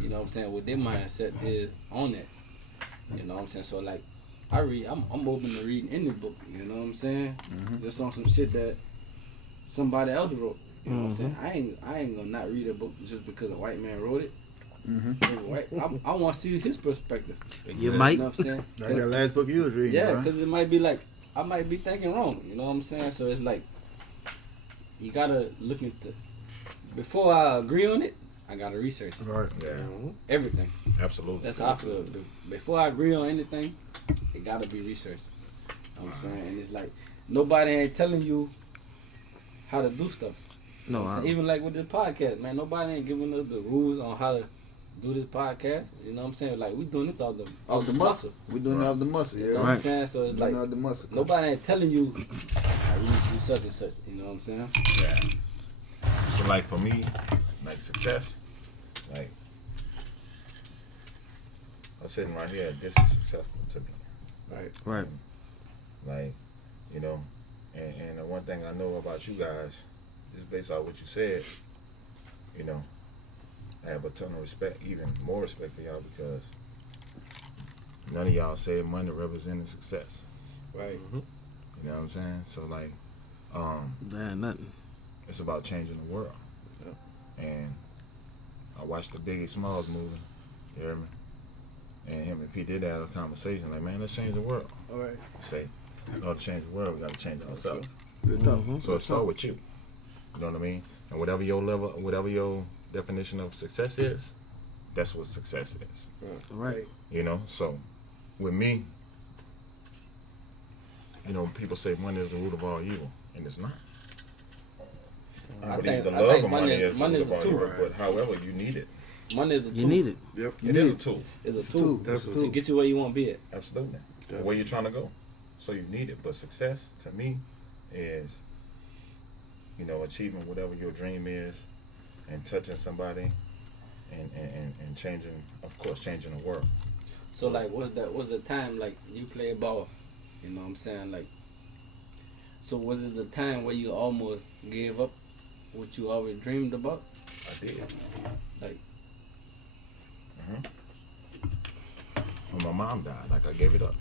You know what I'm saying? What their mindset is on that. You know what I'm saying? So like, I'm open to reading any book. You know what I'm saying? Just on some shit that somebody else wrote. You know what I'm saying? I ain't gonna not read a book just because a white man wrote it. Right? I want to see his perspective. You might. You know what I'm saying? Like that last book you was reading. Yeah, bro. because it might be like, I might be thinking wrong. You know what I'm saying? So it's like, you got to look into, before I agree on it, I got to research it. Right. Yeah. Everything. Absolutely. That's how I feel. Before I agree on anything, it got to be researched. You know what I'm saying? And it's like, nobody ain't telling you how to do stuff. No, Even like with this podcast, man, nobody ain't giving us the rules on how to do this podcast. You know what I'm saying? Like, we doing this off the muscle. We doing it off the muscle. You know what I'm saying? So it's like, off the muscle. nobody ain't telling you, like, we need to do such and such. You know what I'm saying? Yeah. So like for me, like success, like I'm sitting right here. This is successful to me. Right. Like, you know, and the one thing I know about you guys, just based on what you said, you know, I have a ton of respect, even more respect for y'all, because none of y'all said money represented success. Right. You know what I'm saying? So like, That ain't nothing. it's about changing the world. And I watched the Biggie Smalls movie, you hear me? And him and P did have a conversation, like, man, let's change the world. All right. Say, in order to change the world, we gotta change ourselves. Mm-hmm. So it start with you. You know what I mean? And whatever your level, whatever your definition of success is, that's what success is. Right. You know, so with me, you know, people say money is the root of all evil, and it's not. I believe the love of money is the root of all evil, but however, you need it. Money is a tool. You need it. Yep. It is a tool. It's a tool. Definitely. To get you where you want to be at. Absolutely. Where you're trying to go. So you need it. But success, to me, is, you know, achieving whatever your dream is and touching somebody and changing, of course, changing the world. So like, was the time like you play ball? You know what I'm saying? Like, so was it the time where you almost gave up what you always dreamed about? I did. Like, When my mom died, like, I gave it up.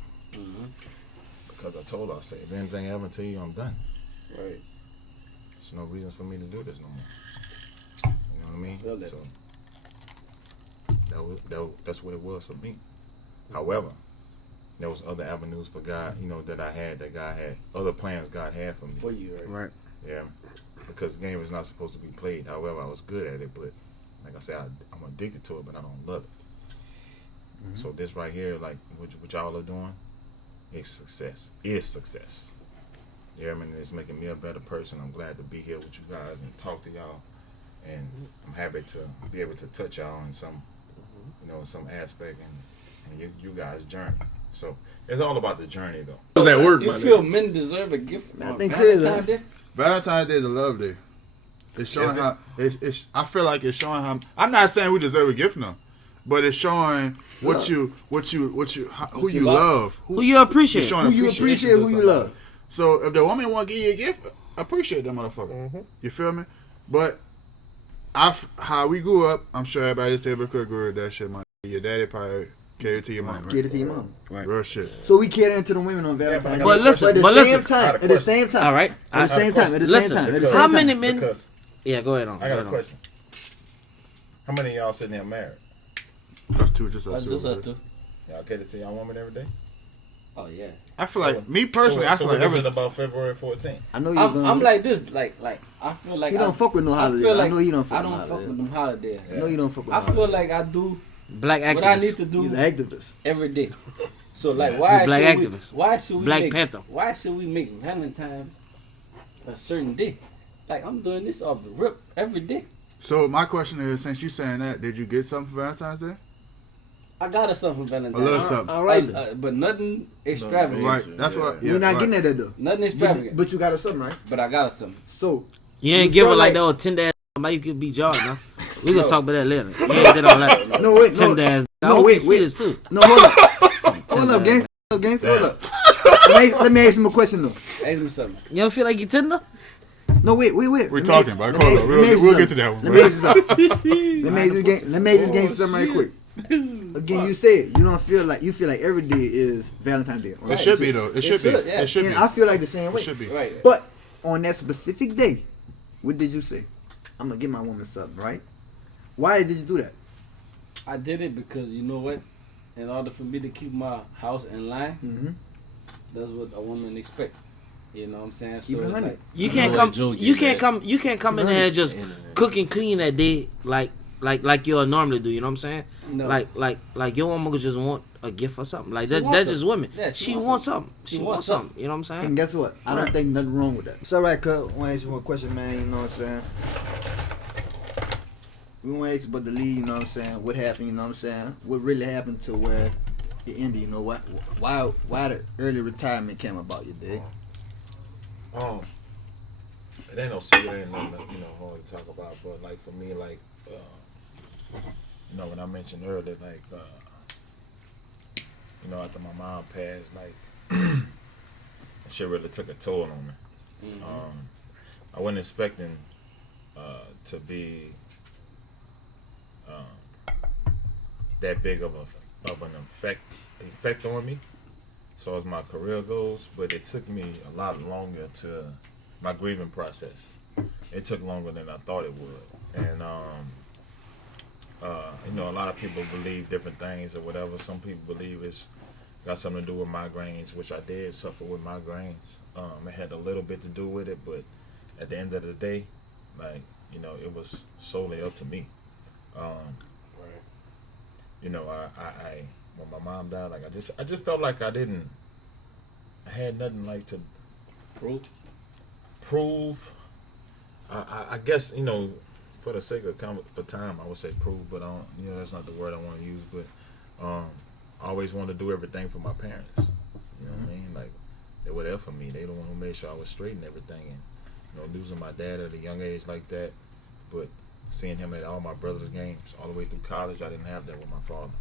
Because I told her, I said, if anything happened to you, I'm done. right. There's no reason for me to do this no more. You know what I mean? Feel that. So that's what it was for me. However, there was other avenues for God, you know, that God had, other plans God had for me. For you, right? Right. Yeah, because the game is not supposed to be played. However, I was good at it, but like I said, I'm addicted to it, but I don't love it. So this right here, like what y'all are doing, is success. Yeah, I mean, it's making me a better person. I'm glad to be here with you guys and talk to y'all, and I'm happy to be able to touch y'all in some, you know, some aspect and you guys' journey. So it's all about the journey, though. How's that work, You man? feel men deserve a gift? I on think crazy, Valentine's Day? Valentine's Day is a love day. It's showing Is it? how. It's. I feel like it's showing how. I'm not saying we deserve a gift now, but it's showing who you love, Who you appreciate. it's showing Who you appreciation appreciate, to who you somebody. love. So if the woman want to give you a gift, appreciate that motherfucker. You feel me? But how we grew up, I'm sure everybody's table could agree with that shit, man. Your daddy probably catered it to your mom. Get it to your mom. Right. Real shit. So we catering to the women on Valentine's Day. but listen, at the but same listen. time, at the same time, All right. at the same time, at the Listen, same time, at the because- same How time. many men? Because Yeah, go ahead on. I go got a ahead on. question. How many of y'all sitting there married? That's two, just That's us just two. us two. Y'all cater to y'all woman every day? Oh yeah. I feel like me personally. I feel like what is it every. about February 14th? I know you're I'm like this. Like I feel like He don't fuck with no I holidays. feel like I know you don't fuck I with no don't fuck with holidays. them holidays. I know you don't fuck with I no feel holidays. like I do Black activists. what I need to do He's an activist. every day. So like, why Black should activists. we? Why should we Black make? Panther. Why should we make Valentine's a certain day? Like I'm doing this off the rip every day. So my question is, since you saying that, did you get something for Valentine's Day? I got us something for A Valentine's. little something. All right, then. But nothing extravagant. Right. That's what. Yeah, We're not right. getting at that though. Nothing extravagant. But you got us something, right? But I got us something. So You ain't You give feel her like like- that old tender ass. You could be jarred now. We gonna talk about that later. You ain't did all that. no wait, Tender no, ass. I no hope wait, you see wait. this too. No, hold up, hold up, gangster, hold up. Let me ask him a question though. Ask me something. You don't feel like you tender? No, wait. We're Let me talking ask- about it. let me Hold ask- on. let me ask you We'll get to something. that one. Let me ask you something. Let me ask this game something right quick. Again, you said you don't feel like every day is Valentine's Day. It Right? should be though. It should be. should, yeah. It should be. And I feel like the same It way. should be. Right. But on that specific day, what did you say? I'm gonna give my woman something, right? Why did you do that? I did it because you know what? In order for me to keep my house in line, that's what a woman expect. You know what I'm saying? So it's like, you can't come in there just cook and clean that day like you'll normally do. You know what I'm saying? No. Like your woman could just want a gift or something. Like that's just women. Yeah, she wants something. She wants something. You know what I'm saying? And guess what? I don't think nothing wrong with that. It's alright, cuz. I want to ask you one question, man. You know what I'm saying? We want to ask you about the league. You know what I'm saying? What happened? You know what I'm saying? What really happened to where it ended? You know what? Why the early retirement came about? You dig? It ain't no secret, ain't nothing, hard to talk about. But like for me, like, when I mentioned earlier, like, after my mom passed, like, shit really took a toll on me. I wasn't expecting to be that big of an effect on me. So as my career goes, but it took me a lot longer to my grieving process. It took longer than I thought it would, and a lot of people believe different things or whatever. Some people believe it's got something to do with migraines, which I did suffer with migraines. It had a little bit to do with it, but at the end of the day, like, it was solely up to me. I when my mom died, like I just felt like I had nothing like to prove. I guess, for the sake of for time, I would say prove, but I don't, that's not the word I want to use. But I always wanted to do everything for my parents. You know what I mean? Like, they were there for me. They the one who made sure I was straight and everything. And losing my dad at a young age like that, but seeing him at all my brother's games all the way through college, I didn't have that with my father.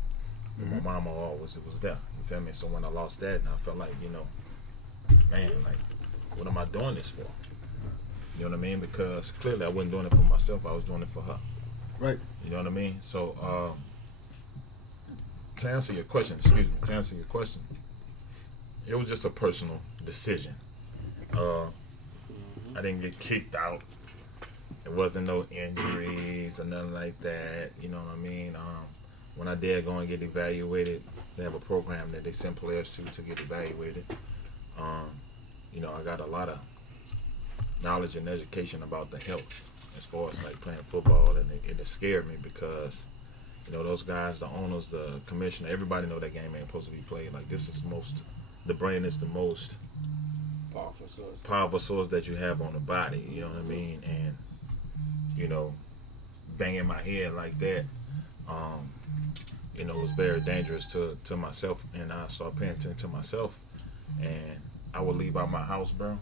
My mama always was there. You feel me? So when I lost that, and I felt like, man, like, what am I doing this for? You know what I mean? Because clearly I wasn't doing it for myself. I was doing it for her. Right. You know what I mean? So to answer your question, it was just a personal decision. I didn't get kicked out. There wasn't no injuries or nothing like that. You know what I mean? When I did go and get evaluated, they have a program that they send players to get evaluated. I got a lot of knowledge and education about the health as far as like playing football, and it scared me because, those guys, the owners, the commissioner, everybody know that game ain't supposed to be played. Like, the brain is the most powerful source that you have on the body. You know what I mean? And banging my head like that, was very dangerous to myself, and I started paying attention to myself, and I would leave out my house, bro,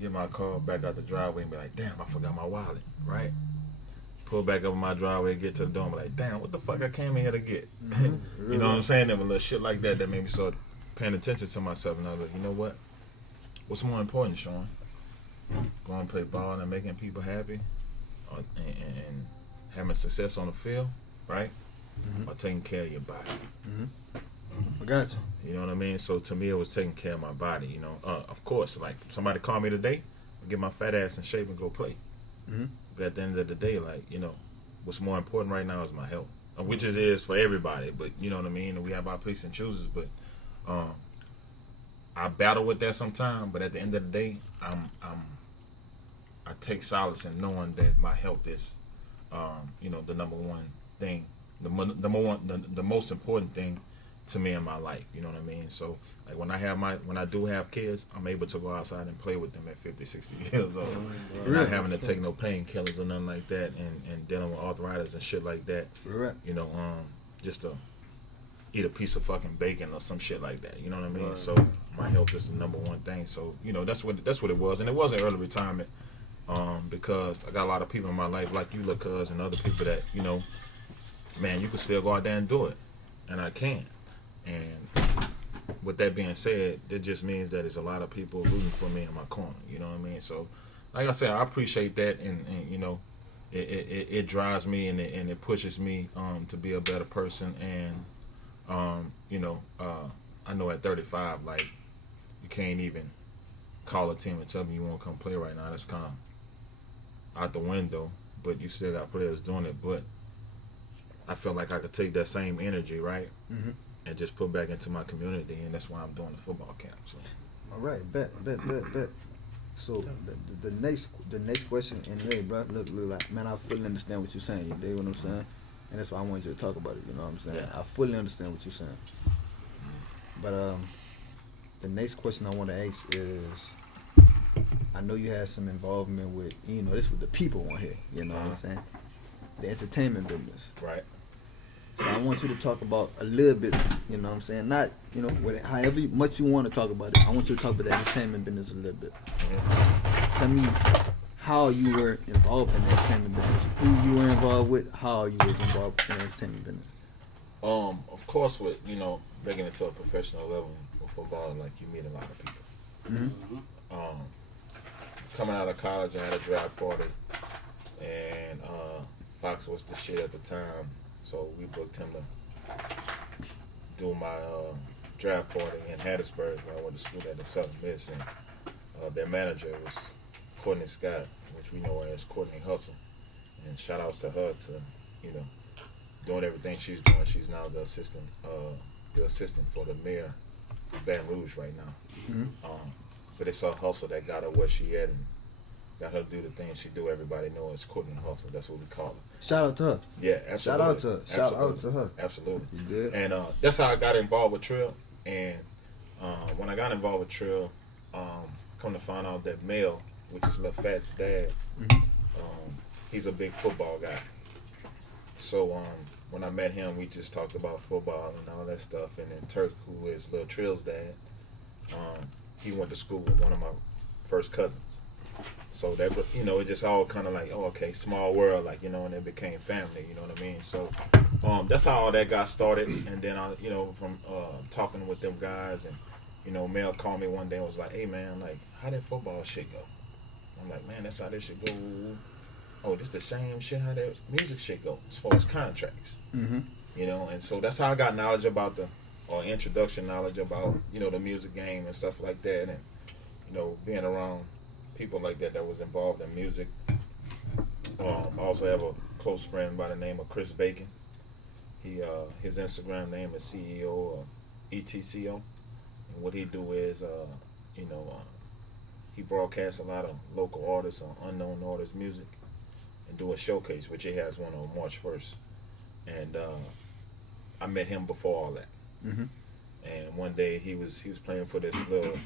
get my car back out the driveway and be like, damn, I forgot my wallet, right? Pull back up my driveway, get to the door, and be like, damn, what the fuck I came in here to get? You know what I'm saying? There was little shit like that made me start paying attention to myself, and I was like, you know what? What's more important, Shawn? Going to play ball and making people happy, and having success on the field, right? Or taking care of your body. I got you. You know what I mean? So to me, it was taking care of my body. Of course, like somebody called me today, I get my fat ass in shape and go play. But at the end of the day, like, what's more important right now is my health, which it is for everybody. But you know what I mean? And we have our picks and chooses. But I battle with that sometimes. But at the end of the day, I take solace in knowing that my health is, the number one thing, the most important thing to me in my life. You know what I mean? So like when I do have kids, I'm able to go outside and play with them at 50, 60 years old. Not having to take no painkillers or nothing like that, and dealing with arthritis and shit like that. Just to eat a piece of fucking bacon or some shit like that. You know what I mean? So my health is the number one thing. So that's what it was, and it wasn't early retirement. Because I got a lot of people in my life like you, look, cuz, and other people that, man, you can still go out there and do it. And I can. And with that being said, it just means that there's a lot of people rooting for me in my corner. You know what I mean? So, like I said, I appreciate that, and it drives me and it pushes me to be a better person. And, I know at 35, like, you can't even call a team and tell me you want to come play right now. That's kind of out the window, but you still got players doing it. But I feel like I could take that same energy, right, and just put back into my community, and that's why I'm doing the football camp. So. All right, bet. So the next question, and hey, bro, look, like, man, I fully understand what you're saying. You dig what I'm saying? And that's why I wanted you to talk about it. You know what I'm saying? Yeah. I fully understand what you're saying. But the next question I want to ask is, I know you had some involvement with, this was the people on here. You know what I'm saying? The entertainment business. Right. So I want you to talk about a little bit, you know what I'm saying? Not, however much you want to talk about it. I want you to talk about the entertainment business a little bit. Tell me how you were involved in the entertainment business, who you were involved with, how you was involved in the entertainment business. Of course, with making it to a professional level with football, like you meet a lot of people. Coming out of college, I had a draft party, and Fox was the shit at the time. So we booked him to do my draft party in Hattiesburg when I went to school at the Southern Miss, and their manager was Courtney Scott, which we know her as Courtney Hustle. And shout outs to her to, doing everything she's doing. She's now the assistant for the mayor of Baton Rouge right now. But it's her hustle that got her where she at and got her to do the things she do. Everybody knows Courtney Hustle. That's what we call her. Shout out to her. Yeah, absolutely. Shout out to her. Shout out to her. Absolutely. You did. And that's how I got involved with Trill. And when I got involved with Trill, come to find out that Mel, which is Lil Fat's dad, he's a big football guy. So when I met him, we just talked about football and all that stuff. And then Turk, who is Lil Trill's dad, he went to school with one of my first cousins. So that, it just all kind of like, oh, okay, small world, like, and it became family, you know what I mean? So that's how all that got started. And then I, from talking with them guys, and Mel called me one day and was like, hey man, like, how that football shit go? I'm like, man, that's how this shit go. Oh, this the same shit how that music shit go as far as contracts. And so that's how I got knowledge about introduction knowledge about, the music game and stuff like that. And, being around people like that was involved in music. I also have a close friend by the name of Chris Bacon. His Instagram name is CEO of ETCO. And what he do is, he broadcasts a lot of local artists or unknown artists' music and do a showcase, which he has one on March 1st. And I met him before all that. And one day he was playing for this little,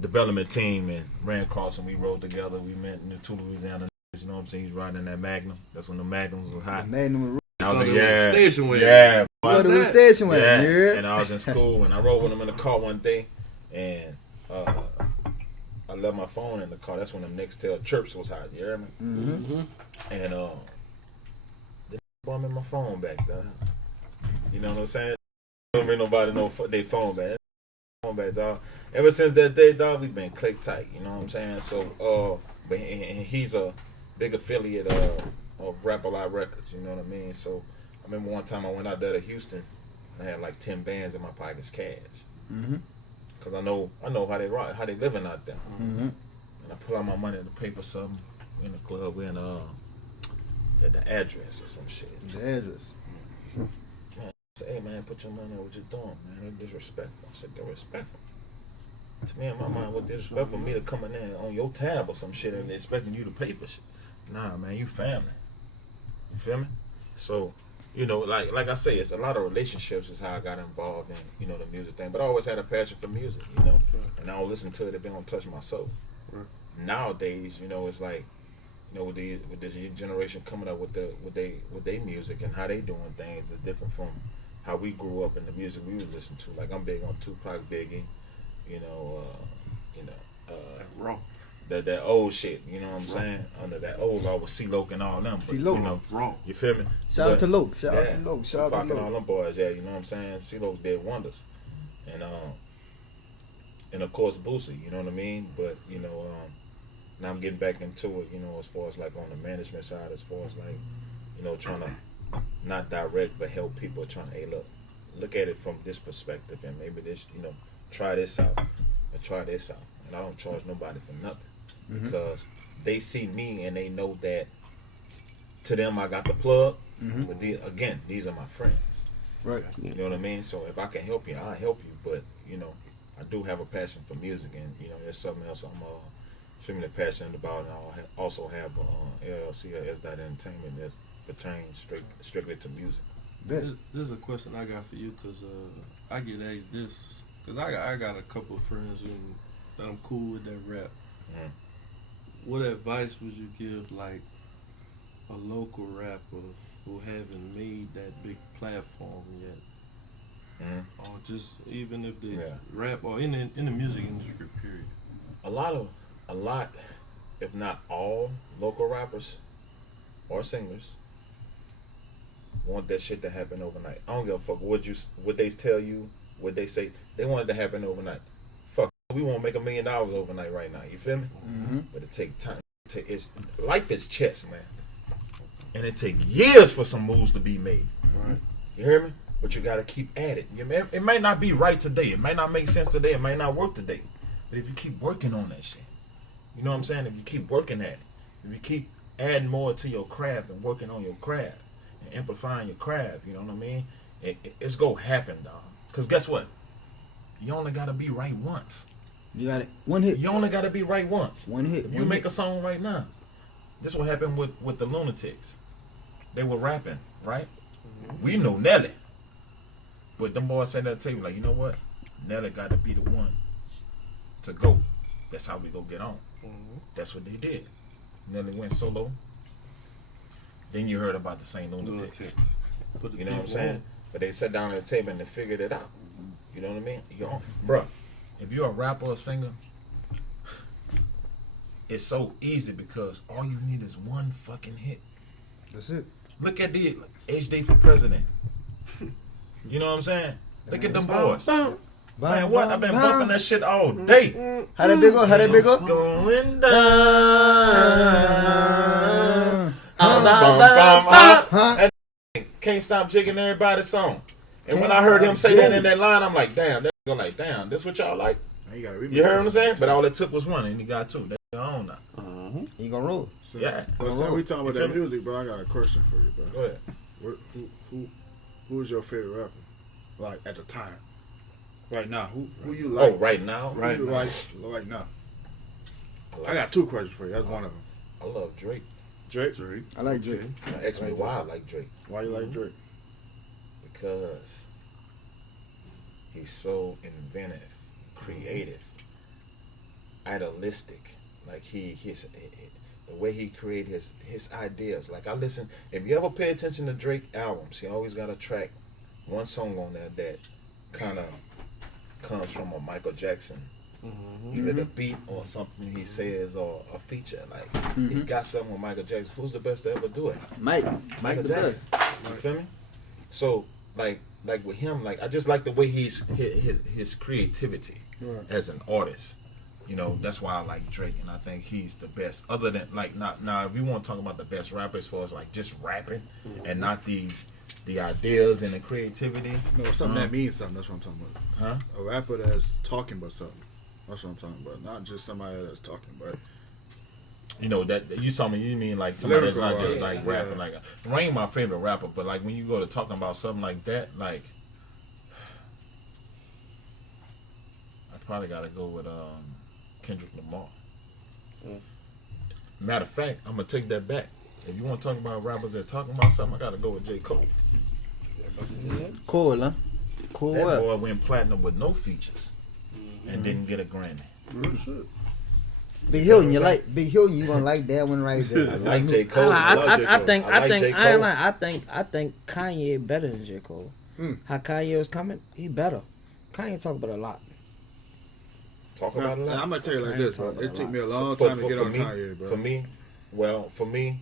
development team, and ran across and we rode together. We met in the two Louisiana. You know what I'm saying? He's riding that Magnum. That's when the Magnums was hot. The Magnum was I was like, station wagon. Yeah. It was station wagon. Yeah. And I was in school and I rode with him in the car one day, and I left my phone in the car. That's when the Nextel chirps was hot. You hear me? And they bought me my phone back, dog. You know what I'm saying? Don't bring nobody no their phone back. Phone back, dog. Ever since that day, dog, we've been click tight. You know what I'm saying? So, but he's a big affiliate of Rap A Lot Records. You know what I mean? So I remember one time I went out there to Houston. I had like 10 bands in my pockets, cash. Cause I know how they rock, how they living out there. And I pull out my money to pay for something. We in the club. We in at the address or some shit. The address. Man, I said, hey man, put your money on what you're doing, man. They're disrespectful. I said, they're respectful. To me, in my mind, what disrespectful for me to come in there on your tab or some shit and expecting you to pay for shit. Nah, man, you family. You feel me? So, like I say, it's a lot of relationships is how I got involved in, the music thing. But I always had a passion for music, and I don't listen to it if it don't touch my soul. Nowadays, it's like, with this generation coming up with their music and how they doing things is different from how we grew up in the music we was listening to. Like I'm big on Tupac, Biggie, Raw. That old shit, you know what I'm saying? Under that old law with C-Loke and all them. C-Loke. Raw. You feel me? Shout out to Loke. Shout out to Loke. Shout out to and all Loke. them boys, yeah, you know what I'm saying? C-Loke did wonders. And of course Boosie, you know what I mean? But, now I'm getting back into it, as far as like on the management side, as far as like, trying to not direct but help people, trying to, hey, look at it from this perspective and maybe this, try this out and try this out. And I don't charge nobody for nothing because they see me and they know that to them I got the plug Mm-hmm. But these are my friends. Right. You know what I mean? So if I can help you, I'll help you. But you know, I do have a passion for music, and you know, there's something else I'm extremely passionate about. And I also have LLC or S. Entertainment that pertains strictly to music. This is a question I got for you because I get asked this because I got a couple of friends that I'm cool with that rap. Mm. What advice would you give like a local rapper who haven't made that big platform yet, or just even if they rap or in the music industry period? A lot, if not all, local rappers or singers want that shit to happen overnight. I don't give a fuck what they tell you, what they say. They want it to happen overnight. Fuck, we won't make $1 million overnight right now. You feel me? Mm-hmm. But it take time. Life is chess, man, and it take years for some moves to be made. Right. You hear me? But you gotta keep at it. It might not be right today. It might not make sense today. It might not work today. But if you keep working on that shit, you know what I'm saying? If you keep working at it, if you keep adding more to your craft and working on your craft and amplifying your craft, you know what I mean? It's gonna happen, dog. Cause guess what? You only gotta be right once. You got it. One hit. You only gotta be right once. One hit. If you make a song right now, this is what happened with the Lunatics. They were rapping, right? Mm-hmm. We know Nelly. But them boys sat at the table like, you know what? Nelly got to be the one to go. That's how we go get on. Mm-hmm. That's what they did. Nelly went solo. Then you heard about the St. Lunatics. You know what I'm saying? But they sat down at the table and they figured it out. You know what I mean? Bruh, if you're a rapper or singer, it's so easy because all you need is one fucking hit. That's it. Look at the HD for President. You know what I'm saying? Look at them boys. Man, what? I've been bumping that shit all day. How that big go? How that big go? Going down. And can't stop jigging everybody's song. And when I heard him say that in that line, I'm like, damn. They're like, damn, this what y'all like? You heard what I'm saying? But all it took was one, and he got two. That's your own now. He gonna roll. So, yeah. So we talking about that music, bro. I got a question for you, bro. Go ahead. Who's your favorite rapper? Like at the time, right now, who you like? Oh, right now, right now. I got two questions for you. That's one of them. I love Drake. Drake. I like Drake. Ask me why I like Drake. Why you like Drake? Because he's so inventive, creative, idealistic. Like the way he create his ideas. Like I listen. If you ever pay attention to Drake albums, he always got a track, one song on there that kind of comes from a Michael Jackson, either the beat or something he says or a feature. Like he got something with Michael Jackson. Who's the best to ever do it? Michael Jackson. You feel me? So like with him, like I just like the way his creativity as an artist. You know, that's why I like Drake, and I think he's the best. Other than like, now if we want to talk about the best rapper as far as like just rapping and not the ideas and the creativity. No, something that means something. That's what I'm talking about. A rapper that's talking about something. That's what I'm talking about. Not just somebody that's talking, but you know that you mean like somebody that's not just like rapping. Like Rain, my favorite rapper, but like when you go to talking about something like that, like I probably got to go with Kendrick Lamar. Matter of fact, I'm gonna take that back. If you want to talk about rappers that's talking about something, I gotta go with J. Cole. Cool, huh? Cool. That boy went platinum with no features and didn't get a Grammy. Real shit. Big Hilton, you gonna like that one right there. I like J. Cole. I think Kanye better than J. Cole. How Kanye was coming, he better. Kanye talk about a lot. Talk about a lot. I'm gonna tell you like this, bro. It took me a long time to get on Kanye, bro. For me,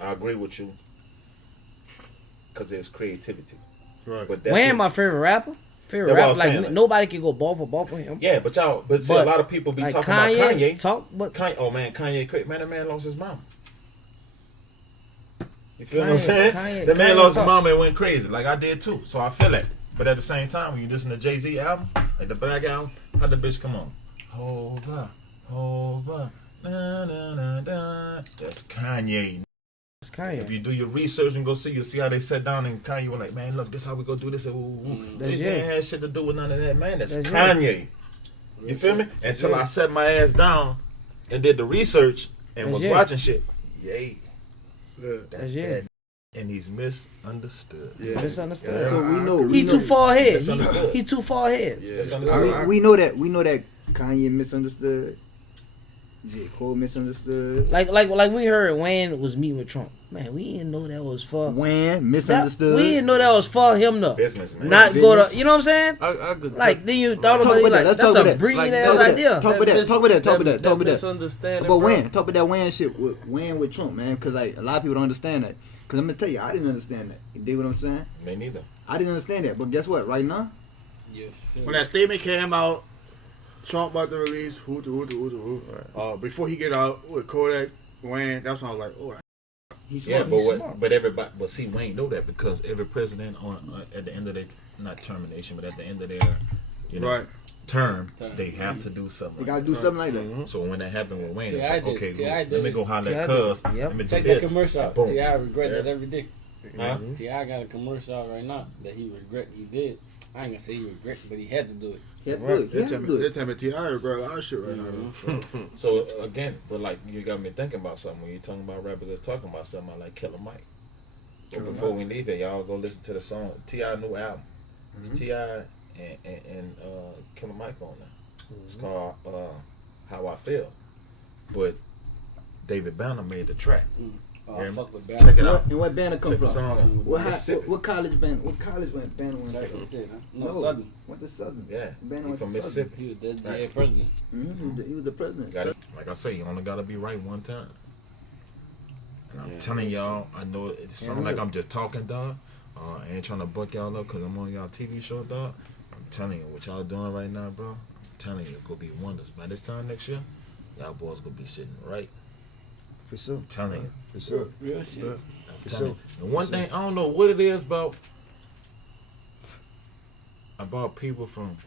I agree with you because there's creativity. Right. But Wayne, my favorite rapper. Like nobody can go ball for him. Yeah, but see, a lot of people be like talking about Kanye. Kanye, man, that man lost his mama. You feel what I'm saying? The man lost his mama and went crazy, like I did too. So I feel that. But at the same time, when you listen to Jay-Z album, like the Black album, how the bitch come on? Hova, na na na na. That's Kanye. It's Kanye. If you do your research and go see, you'll see how they sat down and Kanye was like, man, look, this how we go do this. This ain't had shit to do with none of that, man. That's Kanye. You feel me? Until I sat my ass down and did the research and was watching shit. Yay. That's that. And he's misunderstood. Yeah. Misunderstood. Yeah. So we know he too far ahead. He too far ahead. Yeah. We know that Kanye misunderstood. J. Cole misunderstood. Like we heard Wayne was meeting with Trump. Man, we didn't know that was for Wayne misunderstood. We didn't know that was for him though. Business, man. Not go to, you know what I'm saying? I could like then you thought about it like that's a brilliant ass idea. Talk about that. Misunderstanding. But Wayne, talk about that Wayne shit with Wayne with Trump, man. Because like a lot of people don't understand that. Because I'm gonna tell you, I didn't understand that. You dig what I'm saying? Me neither. I didn't understand that. But guess what? Right now, when that statement came out, Trump about to release before he get out with Kodak, Wayne, that's when I was like, oh, he's smart. Smart. But everybody, see, Wayne know that because every president at the end of their not termination, but at the end of their term, they have to do something. They gotta do something like that. Mm-hmm. So when that happened with Wayne, it's like, okay, let me go holler at Cuz. Let me do take this. that commercial out. T.I. regret that every day. Huh? T.I. got a commercial out right now that he regret he did. I ain't gonna say he regret, but he had to do it. They're telling me T.I. regret a lot of shit right now. So again, but like you got me thinking about something when you're talking about rappers that's talking about something. I like Killer Mike. But before we leave it, y'all go listen to the song T.I. new album. It's T.I. and Killer Mike on there. It's called How I Feel. But David Banner made the track. Fuck with Check it out. And what Banner come from? What college Banner went to? Texas State, huh? No, Southern. Went to Southern. Yeah. Banner went from to Mississippi. He was the GA president. He was the president. Like I say, you only gotta be right one time. And I'm telling y'all, I know it sounds like I'm just talking, dog. I ain't trying to buck y'all up because I'm on y'all TV show, dog. I'm telling you, what y'all doing right now, bro, I'm telling you, it's gonna be wonders. By this time next year, y'all boys gonna be sitting right. For sure. I'm telling you. For sure. Real shit. I'm telling you. And one thing, I don't know what it is about people from,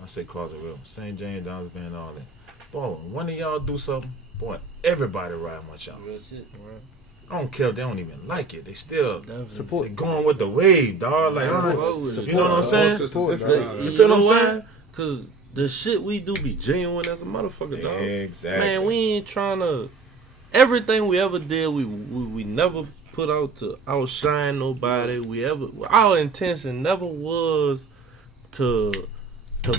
I say Crossing River, St. James, Downs Band, all that. Boy, when one of y'all do something, boy, everybody ride my y'all. Real shit. I don't care if they don't even like it. They still support. They going with the wave, dog. Like, support. You know what I'm saying? Support. You feel what I'm saying? Because the shit we do be genuine as a motherfucker, dog. Exactly. Man, we ain't trying to. Everything we ever did, we never put out to outshine nobody. Our intention never was to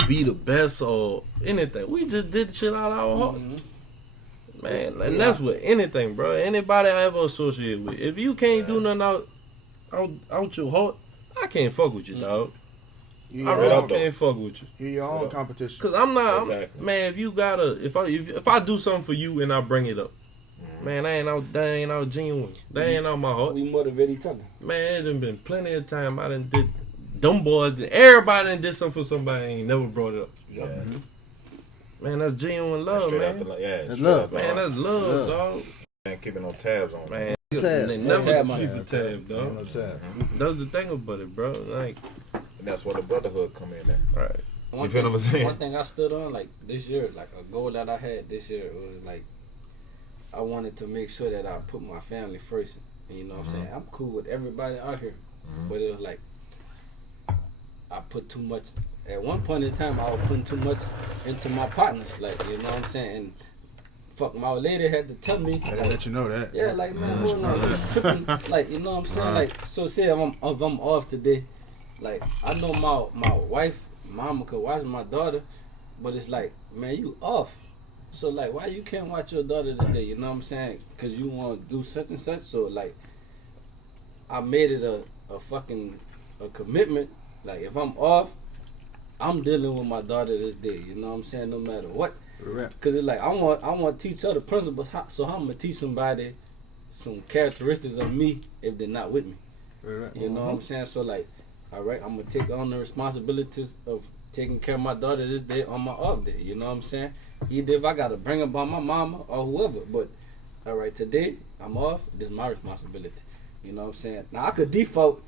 be the best or anything. We just did shit out of our heart. Man, and that's with anything, bro. Anybody I ever associate with. If you can't do nothing out your heart, I can't fuck with you, dog. I really can't fuck with you. You're your own competition. Cause I'm not, man. If you gotta, if I do something for you and I bring it up, man, that ain't out genuine. That ain't out my heart. We motivate each other. Man, it done been plenty of time I done did. Them boys, everybody done did something for somebody and ain't never brought it up. Yeah. Man, that's genuine love, man. That's love, man. That's love, dog. Man, keeping no tabs on, man. Tab. They never No keep a tab, dog. No tab. That's the thing about it, bro. Like, and that's where the brotherhood come in at. right. You feel what I'm saying? One thing I stood on, like this year, like a goal that I had this year was like I wanted to make sure that I put my family first. And you know what I'm saying? I'm cool with everybody out here, but it was like I put too much. At one point in time, I was putting too much into my partners, like, you know what I'm saying? And fuck, my old lady had to tell me. I gotta let you know that. Yeah, like, man, hold on, you tripping. Like, you know what I'm saying? Like, so say if I'm off today, like, I know my wife, mama could watch my daughter, but it's like, man, you off. So, like, why you can't watch your daughter today? You know what I'm saying? Because you want to do such and such. So, like, I made it a fucking commitment. Like, if I'm off, I'm dealing with my daughter this day, you know what I'm saying, no matter what. Because it's like, I want to teach her the principles, so I'm going to teach somebody some characteristics of me if they're not with me. You know what I'm saying? So, like, all right, I'm going to take on the responsibilities of taking care of my daughter this day on my off day, you know what I'm saying? Either if I got to bring her by my mama or whoever, but, all right, today, I'm off, this is my responsibility, you know what I'm saying? Now, I could default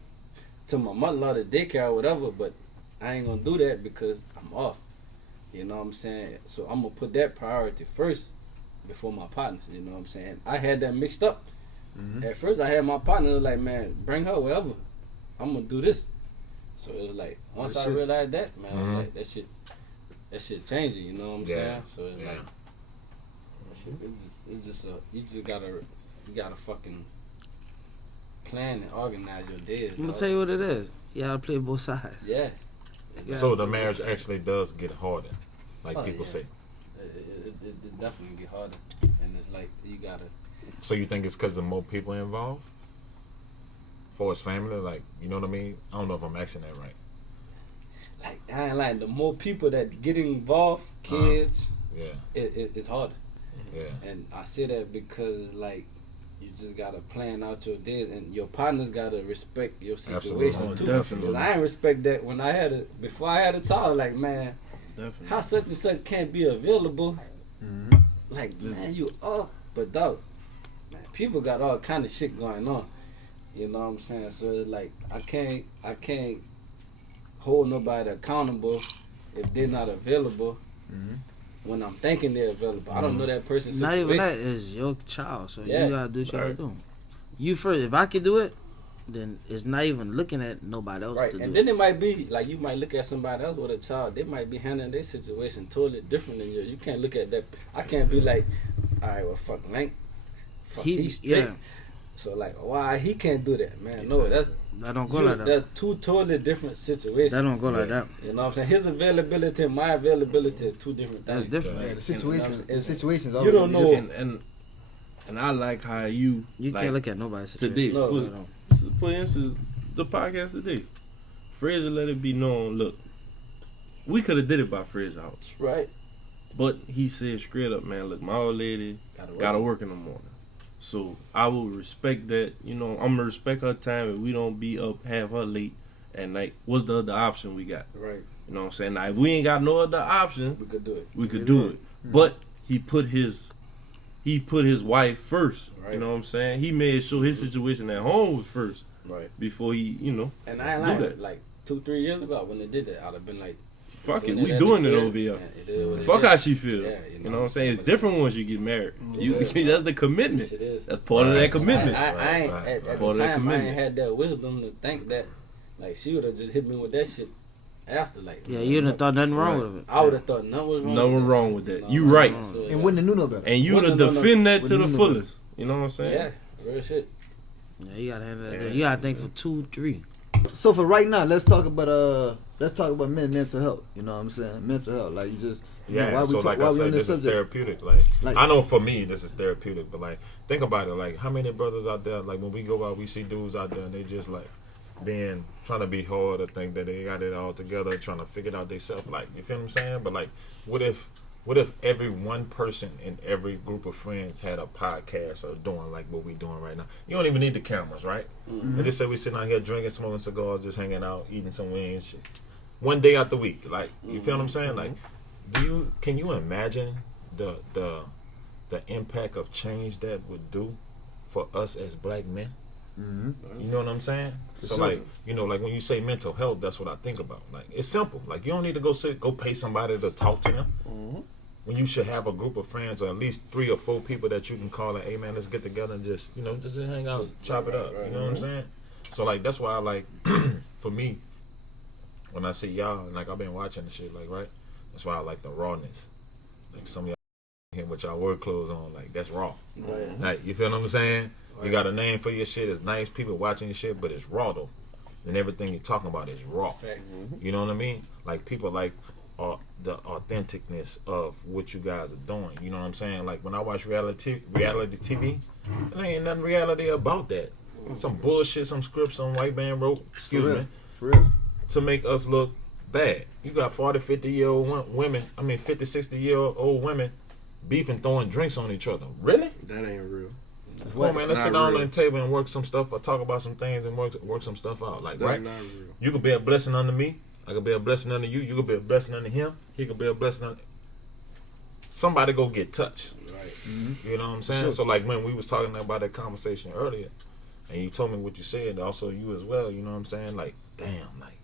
to my mother-in-law to daycare or whatever, but I ain't gonna do that because I'm off. You know what I'm saying? So I'm gonna put that priority first before my partners. You know what I'm saying? I had that mixed up At first, I had my partner like, man, bring her wherever. I'm gonna do this. So it was like once I realized that, man, like, that shit changing. You know what I'm saying? So it's like that shit. It's just you just gotta fucking plan and organize your days. I'm gonna tell you what it is. You gotta play both sides. Yeah. So the marriage actually does get harder, like people say. It definitely get harder, and it's like you gotta. So you think it's because of more people involved? For his family, like, you know what I mean? I don't know if I'm asking that right. Like, I ain't lying. The more people that get involved, kids, it's harder. Yeah. And I say that because, like, you just gotta plan out your days, and your partners gotta respect your situation too. Definitely. Because I ain't respect that when I had it before I had a child. Like, man, Definitely. how such and such can't be available? Like, man, you up, but dog, man, people got all kind of shit going on. You know what I'm saying? So it's like I can't hold nobody accountable if they're not available when I'm thinking they're available. I don't know that person's situation. Not even that, is your child, so you gotta do what you gotta do. You first. If I could do it, then it's not even looking at nobody else to do. And then it might be like you might look at somebody else with a child. They might be handling their situation totally different than you. You can't look at that. I can't be like, all right, well, fuck Link. Fuck he's straight. So like, why he can't do that, man? No, that don't go like that. That's two totally different situations. That don't go like that. You know what I'm saying? His availability and my availability are two different things. That's different. Yeah, the situations. You don't know. And I like how you like, can't look at nobody's situation. Today, for instance, the podcast today, Fraser let it be known. Look, we could have did it by Fraser house, right? But he said straight up, man. Look, my old lady gotta work in the morning. So I will respect that. You know, I'm gonna respect her time. If we don't be up, have her late at night. What's the other option we got? Right. You know what I'm saying? Now, if we ain't got no other option, we could do it. We could do it. But he put his wife first. Right. You know what I'm saying? He made sure his situation at home was first. Right. Before he, you know. And I ain't lying. Like 2-3 years ago when they did that, I'd have been like, fuck it, we doing it over here. Fuck how she feel. Yeah, you know what I'm saying? It's different once you get married. That's the commitment. That's part of that commitment. I ain't at the time I ain't had that wisdom to think that like she would have just hit me with that shit after like. Yeah, you'd have thought nothing wrong with it. I would have thought nothing was wrong. Nothing wrong with that. You right. And wouldn't have knew no better. And you would have defend that to the fullest. You know what I'm saying? Yeah, real shit. Yeah, you gotta handle that. You gotta think for 2-3. So for right now, let's talk about mental health. You know what I'm saying? Mental health, like you just why so like I said, this is therapeutic. Like I know for me, this is therapeutic. But like, think about it. Like, how many brothers out there? Like when we go out, we see dudes out there, and they just like trying to be hard or think that they got it all together, trying to figure it out themselves. Like, you feel what I'm saying? But like, what if every one person in every group of friends had a podcast or doing like what we doing right now? You don't even need the cameras, right? And just say we sitting out here drinking, smoking cigars, just hanging out, eating some wings, one day out the week. Like, you feel what I'm saying? Like, can you imagine the impact of change that would do for us as black men? You know what I'm saying? So like, you know, like when you say mental health, that's what I think about. Like, it's simple. Like, you don't need to go pay somebody to talk to them. When you should have a group of friends, or at least 3 or 4 people that you can call and, hey man, let's get together and just hang out, chop it up. You know what I'm saying? So like, that's why I like, for me, when I see y'all, and like I've been watching the shit, like, right? That's why I like the rawness. Like some of y'all here with y'all work clothes on, like that's raw. Like, you feel what I'm saying? You got a name for your shit. It's nice. People watching your shit, but it's raw though. And everything you're talking about is raw. You know what I mean? Like, people like the authenticness of what you guys are doing. You know what I'm saying? Like, when I watch reality TV, there ain't nothing reality about that. Some bullshit, some script some white man wrote, For real. to make us look bad. You got 40, 50-year-old women, 50, 60-year-old women beefing, throwing drinks on each other. Really? That ain't real. Come on, man, let's sit down on the table and work some stuff, or talk about some things and work some stuff out. Like, right? You could be a blessing unto me. I could be a blessing unto you. You could be a blessing unto him. He could be a blessing unto somebody. Go get touched. Right. You know what I'm saying? So like, when we was talking about that conversation earlier, and you told me what you said, also you as well. You know what I'm saying? Like, damn, like,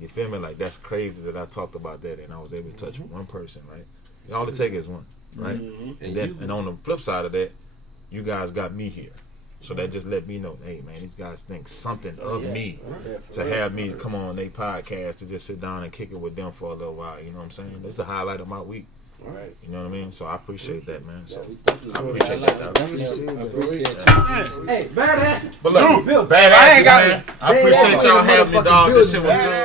you feel me? Like, that's crazy that I talked about that and I was able to touch one person, right? All it takes is one, right? And then, and on the flip side of that, you guys got me here. So that just let me know, hey man, these guys think something of me to have me come on their podcast to just sit down and kick it with them for a little while. You know what I'm saying? That's the highlight of my week. Right. You know what I mean? So I appreciate that, man. So I appreciate that. Hey, badass. But look, badass. I appreciate y'all having me, dog. This shit was good.